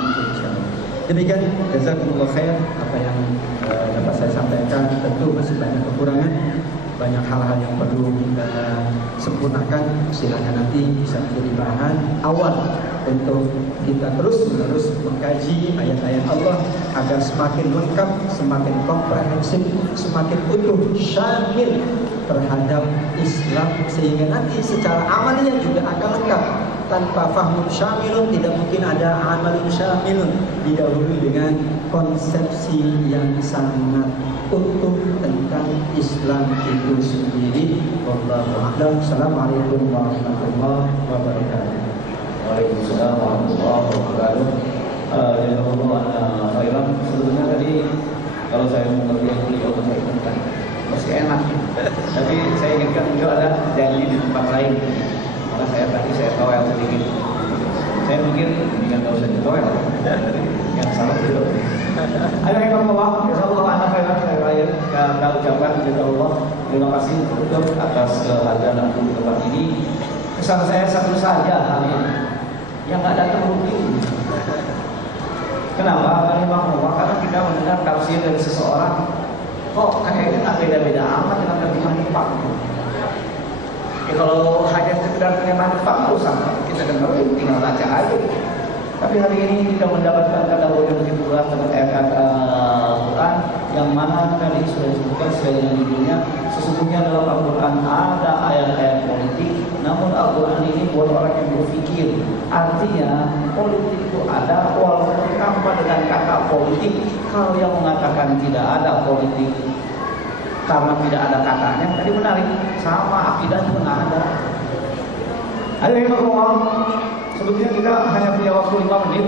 Demikian, jazakumullah khair. Apa yang dapat saya sampaikan, tentu masih banyak kekurangan, banyak hal-hal yang perlu kita sempurnakan. Silahkan nanti bisa menjadi bahan awal untuk kita terus-menerus mengkaji ayat-ayat Allah agar semakin lengkap, semakin komprehensif, semakin utuh, syamil terhadap Islam, sehingga nanti secara amaliyah juga akan lengkap. Tanpa fahmun syamilun tidak mungkin ada amalun syamilun. Didahului dengan konsepsi yang sangat utuh tentang Islam itu sendiri. Wallahu a'lam. Assalamualaikum warahmatullahi wabarakatuh. Waalaikumsalam warahmatullahi wabarakatuh. Jazakallahu khairan. Sebetulnya tadi kalau saya mengerti yang beliau sampaikan masih enak, tapi saya inginkan beliau ada janji di tempat lain. Maka saya tawel sedikit. Saya pikir dengan gak usah ditawel, yang salah beliau. Alhamdulillah, jazakallahu khairan. Saya ucapkan jazakallah, terima kasih untuk atas kehadiran di tempat ini. Kesan saya satu saja hal ini, yang nggak datang rugi. Kenapa? Karena kita mendengar tafsir dari seseorang, kok kayaknya nggak beda-beda amat dengan terjemahan Jepang. Ya, kalau hanya sekedar terjemahan Jepang nggak usah kita dengar, tinggal baca aja. Tapi hari ini kita mendapatkan tadabbur yang begitu luas tentang ayat Al-Quran, yang mana tadi sudah disebutkan sesuai dengan judulnya. Sesungguhnya dalam Al-Quran ada ayat-ayat politik, namun Al-Quran ini buat orang yang berpikir. Artinya politik itu ada walaupun tanpa dengan kata politik. Kalau yang mengatakan tidak ada politik karena tidak ada katanya, tadi menarik, sama akidah juga nggak ada. Alhamdulillah, sebetulnya kita hanya punya waktu 5 menit.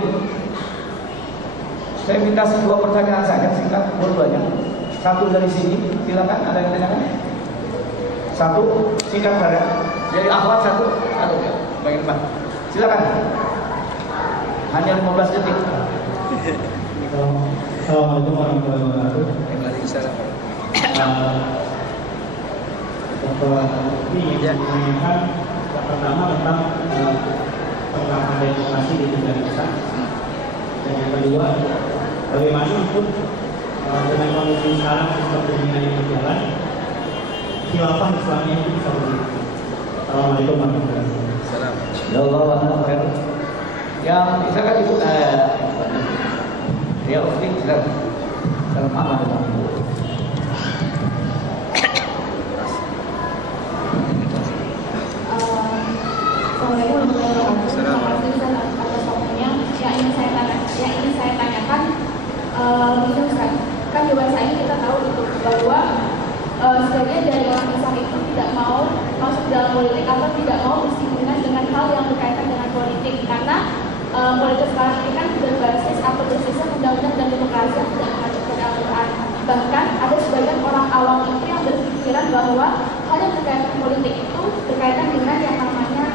Saya minta 2 pertanyaan saja singkat, dua-duanya. Satu dari sini, silakan, ada yang tanyakan? Satu, singkat saja. Jadi akhwat satu ya, bagian depan. Silakan. Hanya 15 detik. Assalamualaikum warahmatullahi wabarakatuh. Ini yang menanyakan yang pertama tentang penerapan demokrasi di negara kita, dan yang kedua bagaimana untuk dengan kondisi sekarang seperti dunia yang berjalan, khilafah Islamnya itu bisa begitu. Assalamualaikum warahmatullahi wabarakatuh. Ya Allah, yang bisa kan ibu ya Ufti silakan. Dalam aman dengan ibu. Assalamualaikum warahmatullahi wabarakatuh. Atas waktunya, yang ingin saya tanyakan, begini Ustaz, kan di bahasa ini kita tahu itu bahwa politik sekarang ini kan berbasis atau bersistem undang-undang dan demokrasi yang tidak mengacu pada Al-Quran. Bahkan ada sebagian orang awam itu yang berpikiran bahwa hal yang berkaitan politik itu berkaitan dengan yang namanya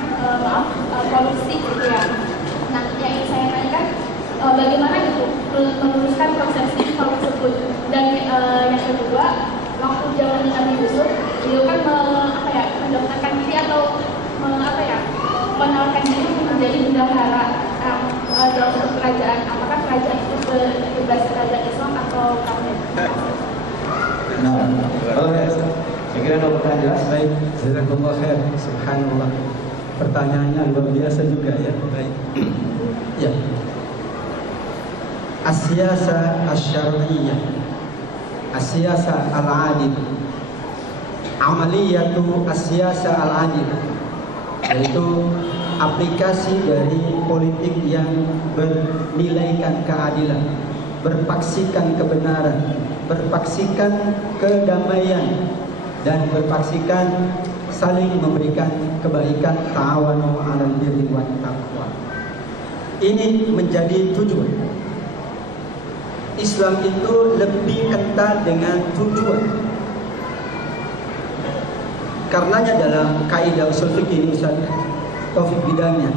korupsi gitu ya. Nah, yang ingin saya tanyakan bagaimana gitu meluruskan persepsi hal tersebut. Dan yang kedua, waktu zaman Nabi Yusuf, beliau kan mendaftarkan diri atau menawarkan diri untuk menjadi bendahara dalam suatu kerajaan. Apakah kerajaan itu berbasis kerajaan Islam atau kafir? Nah, saya kira ada pertanyaan jelas. Baik, jazakallah khair. Subhanallah. Pertanyaannya luar biasa juga ya. Baik. Ya. As-siyasa asy-syar'iyyah. As-siyasa al-'adil. Amaliyatu as-siyasa al-'adil. Yaitu aplikasi dari politik yang bernilaikan keadilan, berpaksikan kebenaran, berpaksikan kedamaian, dan berpaksikan saling memberikan kebaikan, ta'awanu 'alal birri wat taqwa. Ini menjadi tujuan. Islam itu lebih kental dengan tujuan. Karenanya dalam kaidah usul fikih ini Ustaz Taufik bidangnya,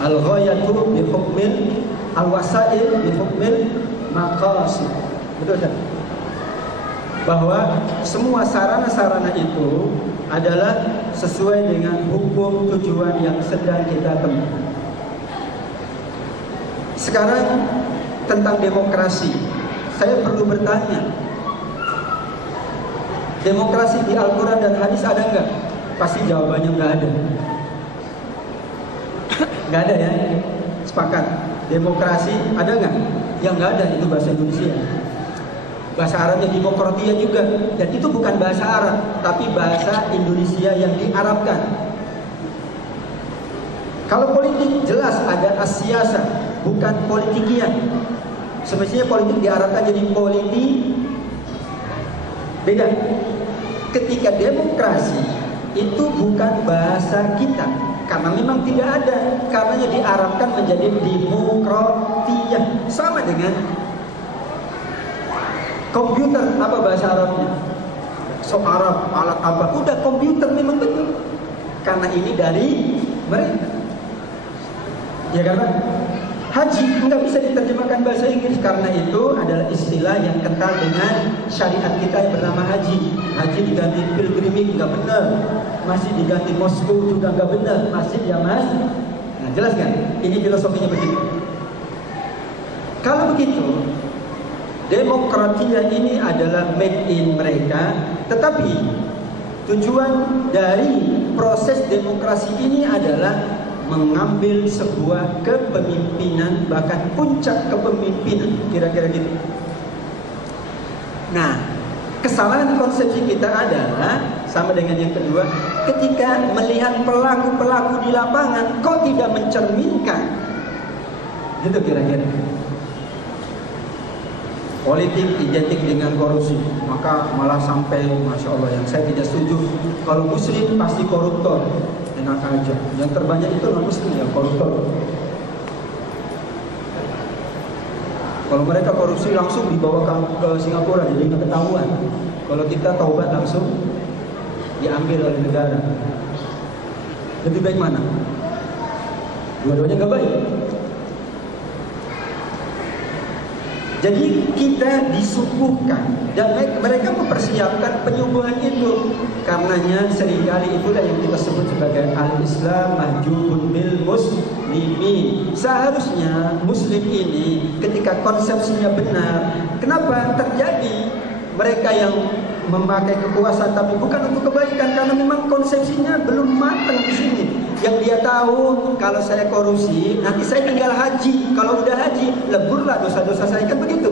al-ghayatu bi hukmil al-wasail bi hukmil maqasid. Betul kan? Bahwa semua sarana-sarana itu adalah sesuai dengan hukum tujuan yang sedang kita tempuh. Sekarang tentang demokrasi, saya perlu bertanya, demokrasi di Al-Quran dan hadis ada nggak? Pasti jawabannya nggak ada. Nggak ada ya? Sepakat. Demokrasi ada nggak? Yang nggak ada itu bahasa Indonesia. Bahasa Arabnya demokratia juga. Dan itu bukan bahasa Arab, tapi bahasa Indonesia yang diarabkan. Kalau politik jelas ada as-siyasa, bukan politikiyah. Semestinya politik diarabkan jadi politik. Beda. Ketika demokrasi itu bukan bahasa kita, karena memang tidak ada, karenanya diarabkan menjadi demokratiyah. Sama dengan komputer, apa bahasa Arabnya? Arab, alat apa? Udah komputer memang betul. Karena ini dari mereka. Ya kan? Haji nggak bisa diterjemahkan bahasa Inggris, karena itu adalah istilah yang kental dengan syariat kita yang bernama haji. Haji diganti pilgrimage nggak benar, masih diganti Moskow juga nggak benar, masih ya mas. Nah jelas kan? Ini filosofinya begitu. Kalau begitu, demokratia ini adalah made in mereka, tetapi tujuan dari proses demokrasi ini adalah mengambil sebuah kepemimpinan, bahkan puncak kepemimpinan, kira-kira gitu. Nah, kesalahan konsepsi kita adalah sama dengan yang kedua, ketika melihat pelaku-pelaku di lapangan kok tidak mencerminkan, gitu kira-kira. Politik identik dengan korupsi, maka malah sampai, masya Allah, yang saya tidak setuju, kalau muslim pasti koruptor. Enak aja, yang terbanyak itu non muslim yang koruptor. Kalau mereka korupsi langsung dibawa ke Singapura, jadi nggak ketahuan. Kalau kita taubat langsung diambil oleh negara. Lebih baik mana? Dua-duanya nggak baik. Jadi kita disuguhkan dan mereka mempersiapkan penyuguhan itu. Karenanya seringkali itulah yang kita sebut sebagai al-Islam mahjubun bil muslimin. Seharusnya muslim ini ketika konsepsinya benar, kenapa terjadi mereka yang memakai kekuasaan tapi bukan untuk kebaikan, karena memang konsepsinya belum matang di sini. Yang dia tahu, kalau saya korupsi, nanti saya tinggal haji. Kalau udah haji, leburlah dosa-dosa saya, kan begitu.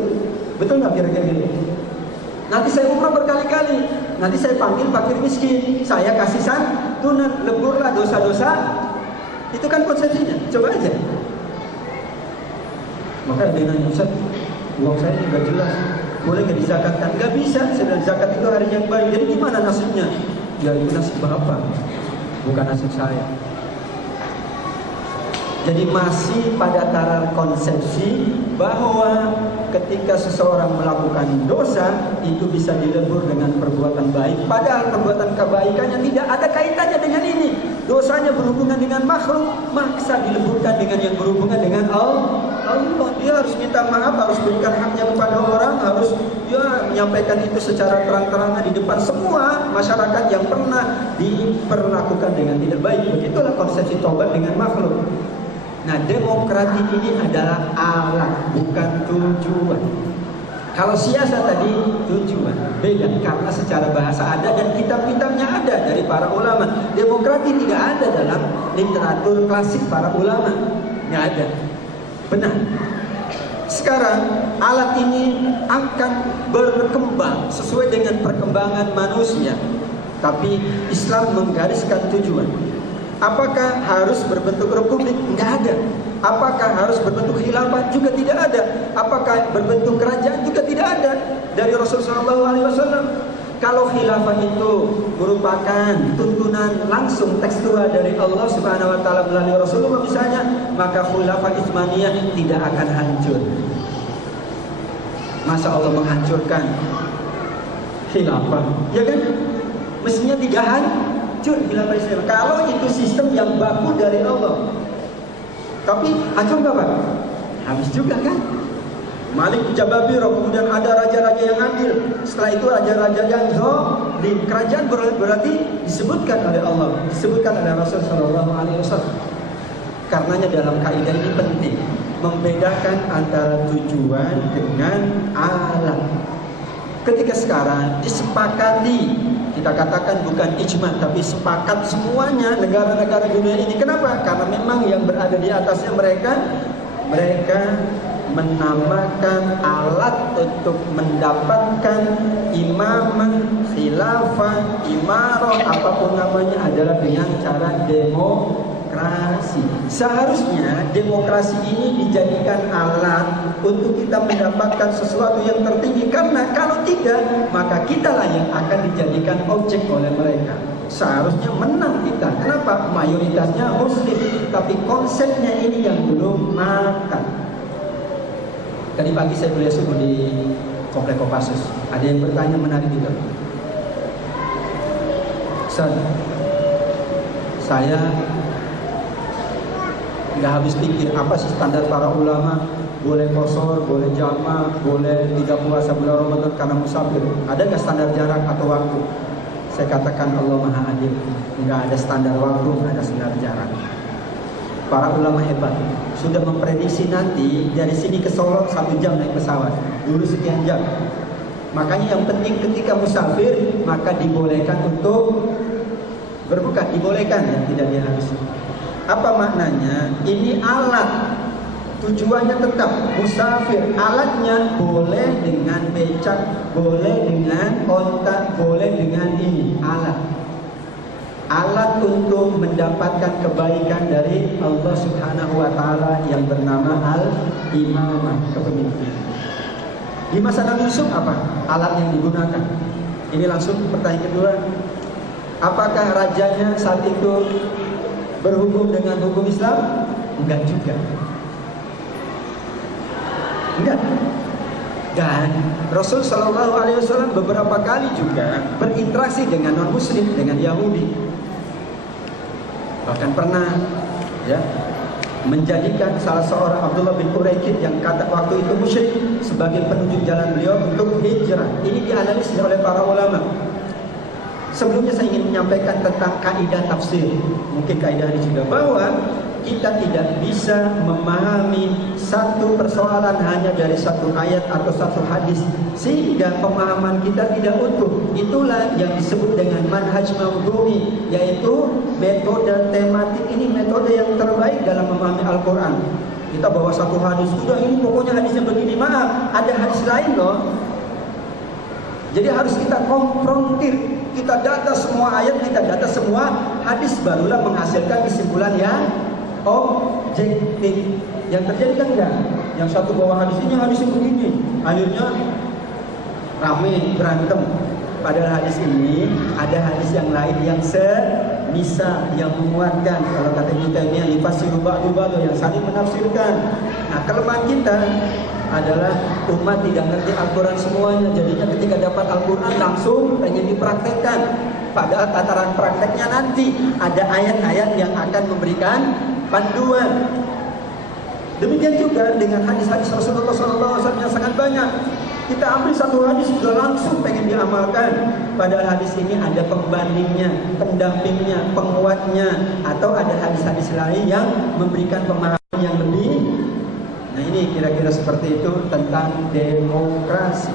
Betul nggak kira-kira gitu? Nanti saya umrah berkali-kali. Nanti saya panggil fakir miskin, saya kasih santunan, leburlah dosa-dosa. Itu kan konsepsinya. Coba aja. Maka dia nanya, Ustaz, uang saya nggak jelas, boleh nggak dizakatkan? Nggak bisa. Sedang zakat itu hari yang baik. Jadi gimana nasibnya? Ya itu nasib Bapak, bukan nasib saya. Jadi masih pada tarar konsepsi bahwa ketika seseorang melakukan dosa itu bisa dilebur dengan perbuatan baik, padahal perbuatan kebaikannya tidak ada kaitannya dengan ini. Dosanya berhubungan dengan makhluk, maksa dileburkan dengan yang berhubungan dengan Allah. Dia harus minta maaf, harus berikan haknya kepada orang, harus menyampaikan itu secara terang-terangan di depan semua masyarakat yang pernah diperlakukan dengan tidak baik. Begitulah konsepsi taubat dengan makhluk. Nah, demokrasi ini adalah alat, bukan tujuan. Kalau siasat tadi tujuan, beda. Karena secara bahasa ada dan kitab-kitabnya ada dari para ulama. Demokrasi tidak ada dalam literatur klasik para ulama. Nggak ada. Benar. Sekarang alat ini akan berkembang sesuai dengan perkembangan manusia. Tapi Islam menggariskan tujuan. Apakah harus berbentuk republik? Enggak ada. Apakah harus berbentuk khilafah? Juga tidak ada. Apakah berbentuk kerajaan? Juga tidak ada. Dari Rasulullah SAW. Kalau khilafah itu merupakan tuntunan langsung tekstual dari Allah Subhanahu Wa Taala melalui Rasulullah misalnya, maka khilafah Utsmaniyah tidak akan hancur. Masa Allah menghancurkan khilafah? Ya kan? Mestinya tidak hancur khilafah Islam. Kalau itu sistem yang baku dari Allah. Tapi hancur nggak Pak? Habis juga kan? Malik Jababiro, kemudian ada raja-raja yang adil. Setelah itu raja-raja yang zalim. Kerajaan berarti disebutkan oleh Allah, disebutkan oleh Rasul Shallallahu Alaihi Wasallam. Karenanya dalam kaidah ini penting membedakan antara tujuan dengan alat. Ketika sekarang disepakati, kita katakan bukan ijma tapi sepakat semuanya negara-negara dunia ini. Kenapa? Karena memang yang berada di atasnya mereka menamakan alat untuk mendapatkan imamah, khilafah, imarah, apapun namanya adalah dengan cara demokrasi. Seharusnya demokrasi ini dijadikan alat untuk kita mendapatkan sesuatu yang tertinggi. Karena kalau tidak, maka kitalah yang akan dijadikan objek oleh mereka. Seharusnya menang kita. Kenapa? Mayoritasnya muslim, tapi konsepnya ini yang belum matang. Tadi pagi saya kuliah subuh di Komplek Kopassus. Ada yang bertanya menarik juga. Saya nggak habis pikir apa sih standar para ulama, boleh kosor, boleh jama, boleh tidak puasa bulan Ramadan karena musafir. Ada nggak standar jarak atau waktu? Saya katakan Allah Maha Adil. Nggak ada standar waktu, nggak ada standar jarak. Para ulama hebat sudah memprediksi nanti dari sini ke Solo 1 jam naik pesawat, dulu sekian jam. Makanya yang penting ketika musafir maka dibolehkan untuk berbuka, dibolehkan ya, tidak diharuskan. Apa maknanya? Ini alat, tujuannya tetap musafir. Alatnya boleh dengan becak, boleh dengan onta, boleh dengan ini alat. Alat untuk mendapatkan kebaikan dari Allah Subhanahu Wa Taala yang bernama al-imamah, kepemimpinan. Di masa Nabi Yusuf apa alat yang digunakan? Ini langsung pertanyaan kedua. Apakah rajanya saat itu berhukum dengan hukum Islam? Enggak juga. Enggak. Dan Rasul Shallallahu Alaihi Wasallam beberapa kali juga berinteraksi dengan non Muslim, dengan Yahudi. Bahkan pernah ya menjadikan salah seorang Abdullah bin Uraikid yang kata waktu itu musyrik sebagai penunjuk jalan beliau untuk hijrah. Ini dianalisis oleh para ulama. Sebelumnya saya ingin menyampaikan tentang kaidah tafsir. Mungkin kaidah ini juga bahwa kita tidak bisa memahami satu persoalan hanya dari satu ayat atau satu hadis sehingga pemahaman kita tidak utuh. Itulah yang disebut dengan manhaj maudhu'i, yaitu metode tematik. Ini metode yang terbaik dalam memahami Al-Quran. Kita bawa satu hadis, sudah ini pokoknya hadisnya begini. Maaf, ada hadis lain loh. Jadi harus kita konfrontir, kita data semua ayat, kita data semua hadis, barulah menghasilkan kesimpulan yang objektif. Yang terjadi kan enggak? Yang satu bawa hadis ini, hadis yang begini, akhirnya rame berantem. Padahal hadis ini ada hadis yang lain yang semisal, yang menguatkan. Kalau kata kita ini yang difasiru ba'du yang saling menafsirkan. Nah, kelemahan kita adalah umat tidak ngerti Al-Quran semuanya. Jadinya ketika dapat Al-Quran langsung pengen dipraktekkan. Padahal tataran prakteknya nanti ada ayat-ayat yang akan memberikan panduan. Demikian juga dengan hadis-hadis Rasulullah SAW yang sangat banyak. Kita ambil satu hadis sudah langsung pengen diamalkan. Padahal hadis ini ada pembandingnya, pendampingnya, penguatnya, atau ada hadis-hadis lain yang memberikan pemahaman yang lebih. Nah, ini kira-kira seperti itu tentang demokrasi.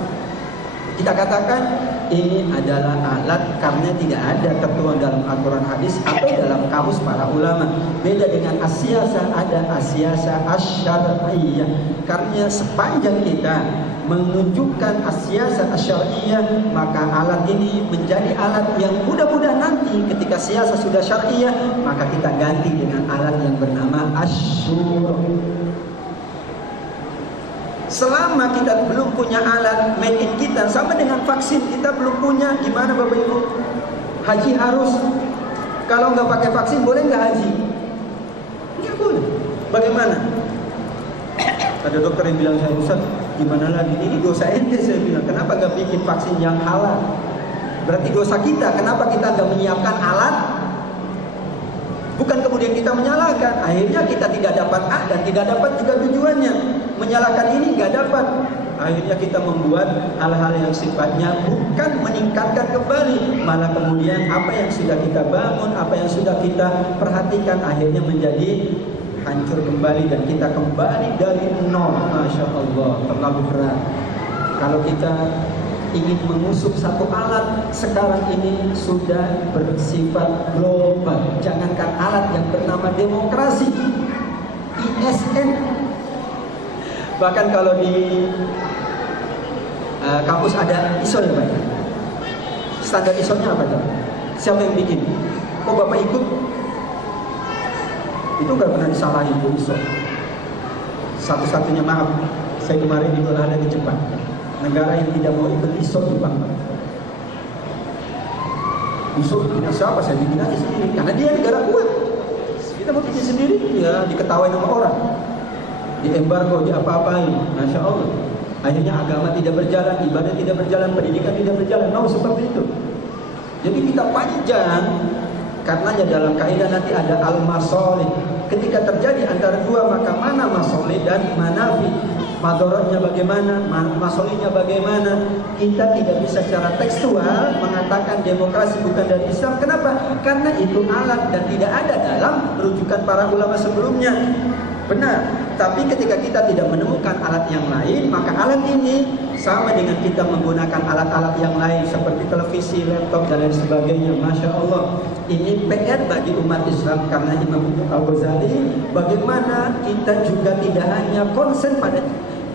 Kita katakan ini adalah alat karena tidak ada tertuang dalam Al-Quran hadis atau dalam kamus para ulama. Beda dengan as-siyasah, ada as-siyasah asy-syar'iyyah. Karena sepanjang kita menunjukkan as-siyasah asy-syar'iyyah, maka alat ini menjadi alat yang mudah-mudahan nanti ketika siyasah sudah syar'iyyah, maka kita ganti dengan alat yang bernama asy-syura. Selama kita belum punya alat made in kita, sama dengan vaksin kita belum punya, gimana Bapak Ibu? Haji harus, kalau nggak pakai vaksin boleh nggak haji? Nggak boleh. Bagaimana? Ada dokter yang bilang, saya Ustaz, gimana lagi? Ini dosa ente, saya bilang. Kenapa nggak bikin vaksin yang halal? Berarti dosa kita. Kenapa kita nggak menyiapkan alat? Bukan kemudian kita menyalahkan. Akhirnya kita tidak dapat A dan tidak dapat juga tujuannya. Menyalahkan ini nggak dapat. Akhirnya kita membuat hal-hal yang sifatnya bukan meningkatkan kembali, malah kemudian apa yang sudah kita bangun, apa yang sudah kita perhatikan akhirnya menjadi hancur kembali dan kita kembali dari nol. Masya Allah, terlalu berat. Kalau kita ingin mengusuk satu alat sekarang ini sudah bersifat global. Jangankan alat yang bernama demokrasi, ISN. Bahkan kalau di kampus ada ISO ya Pak. Standar ISO-nya apa tuh? Siapa yang bikin? Oh Bapak ikut? Itu nggak pernah disalahin itu ISO. Satu-satunya maaf, saya kemarin di Idul Adha di Jepang. Negara yang tidak mau ikut ISO Jepang. ISO bikin siapa? Saya bikin aja sendiri. Karena dia negara kuat. Kita mau bikin sendiri, ya diketawain sama orang. Di embargo, di apa-apain. Masya Allah. Akhirnya agama tidak berjalan, ibadah tidak berjalan, pendidikan tidak berjalan. Mau seperti itu. Jadi kita panjang. Karenanya dalam kaidah nanti ada al-masolih. Ketika terjadi antara dua, maka mana masolih dan manafi. Madorotnya bagaimana, masolihnya bagaimana. Kita tidak bisa secara tekstual mengatakan demokrasi bukan dari Islam. Kenapa? Karena itu alat dan tidak ada dalam rujukan para ulama sebelumnya. Benar, tapi ketika kita tidak menemukan alat yang lain, maka alat ini sama dengan kita menggunakan alat-alat yang lain seperti televisi, laptop, dan lain sebagainya. Masya Allah, ini PR bagi umat Islam. Karena Imam Al-Ghazali, bagaimana kita juga tidak hanya konsen pada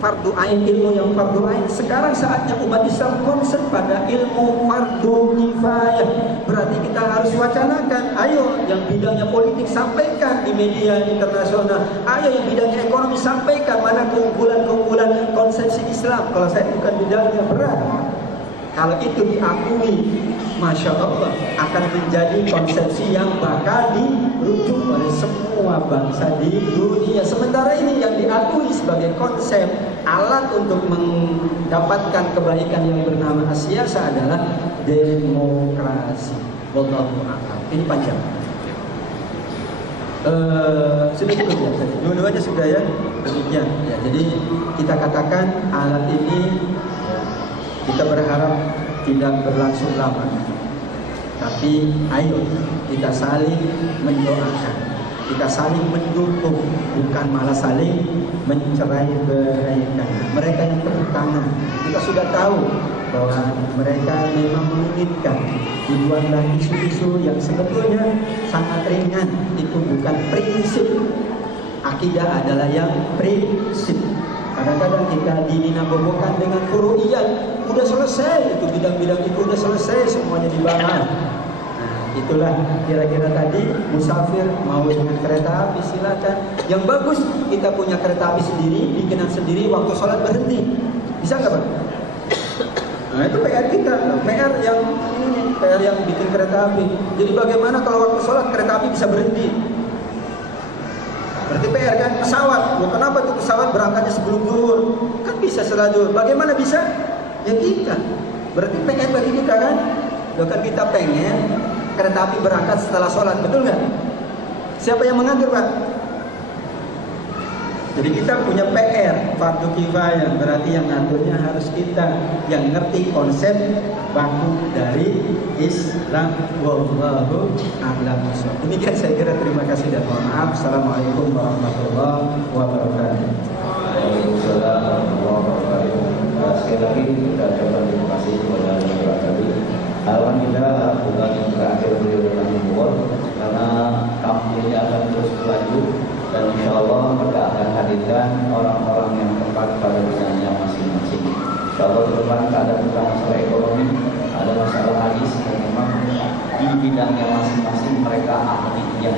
fardu ain, ilmu yang fardu ain. Sekarang saatnya umat Islam konsen pada ilmu fardu kifayah. Berarti kita harus wacanakan. Ayo yang bidangnya politik sampaikan di media internasional. Ayo yang bidangnya ekonomi sampaikan mana keunggulan-keunggulan konsepsi Islam. Kalau saya bukan bidangnya, berat. Kalau itu diakui, Masya Allah, akan menjadi konsepsi yang bakal dirujuk oleh semua bangsa di dunia. Sementara ini yang diakui sebagai konsep alat untuk mendapatkan kebaikan yang bernama as-siyasah adalah demokrasi. Wallahu a'lam. Ini panjang. Sudah cukup ya? Dua-duanya sudah ya? Demikian. Ya, jadi kita katakan alat ini kita berharap tidak berlangsung lama. Tapi ayo kita saling mendoakan, kita saling mendukung, bukan malah saling mencerai-beraikan. Mereka yang terutama, kita sudah tahu bahwa mereka memang menginginkan dibuatlah isu-isu yang sebetulnya sangat ringan. Itu bukan prinsip. Akidah adalah yang prinsip. Kadang-kadang kita dininabobokan dengan furu'iyat. Udah selesai, itu bidang-bidang itu udah selesai, semuanya dibahas. Nah, itulah kira-kira tadi. Musafir mau dengan kereta api silakan. Yang bagus kita punya kereta api sendiri, bikinan sendiri, waktu sholat berhenti. Bisa nggak Pak? Nah itu PR kita, PR yang ini, PR yang bikin kereta api. Jadi bagaimana kalau waktu sholat kereta api bisa berhenti? Berarti PR kan? Pesawat, loh, kenapa tuh pesawat berangkatnya sebelum zuhur? Kan bisa setelah zuhur. Bagaimana bisa? Ya kita. Berarti PR bagi kita kan? Loh kan kita pengen kereta api berangkat setelah sholat, betul nggak? Siapa yang mengatur Pak? Jadi kita punya PR, fardu kifayah, berarti yang ngaturnya harus kita yang ngerti konsep baku dari Islam. Wallahu a'lam bishawab. Demikian saya kira, terima kasih dan mohon maaf. Assalamualaikum warahmatullahi wabarakatuh. Waalaikumsalam warahmatullahi wabarakatuh. Sekali lagi kita ucapkan terima kasih kepada Bapak tadi. Harapan kita bukan yang terakhir beliau dalam membuat, karena kampanye akan terus berlanjut dan insya Allah kita akan hadirkan orang-orang yang tepat pada bidangnya masing-masing. Insya Allah ke depan ada tentang masalah ekonomi, ada masalah hadis yang memang di bidangnya masing-masing mereka ahlinya.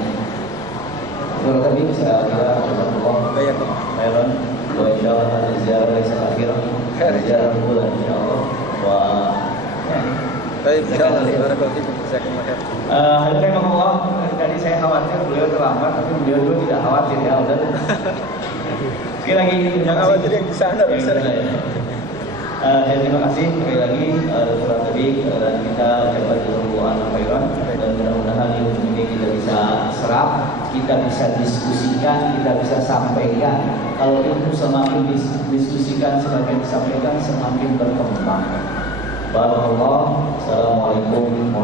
Kalau tadi saya kira Allah khairan wa insya Allah ada ziarah laisa akhirah, ziarah bulan insya Allah. Baik, insyaallah. Barakallahu fikum. Hadirin Allah, tadi saya khawatir beliau terlambat, tapi beliau juga tidak khawatir ya, udah. Sekali lagi Yang khawatir yang di sana, Ustaz. Terima kasih sekali lagi Dr. Taufik, dan kita dapat berhubungan khairan dan mudah-mudahan ilmu ini kita bisa serap, kita bisa diskusikan, kita bisa sampaikan. Kalau ilmu semakin diskusikan, semakin disampaikan, semakin berkembang. Barakallahu. Assalamualaikum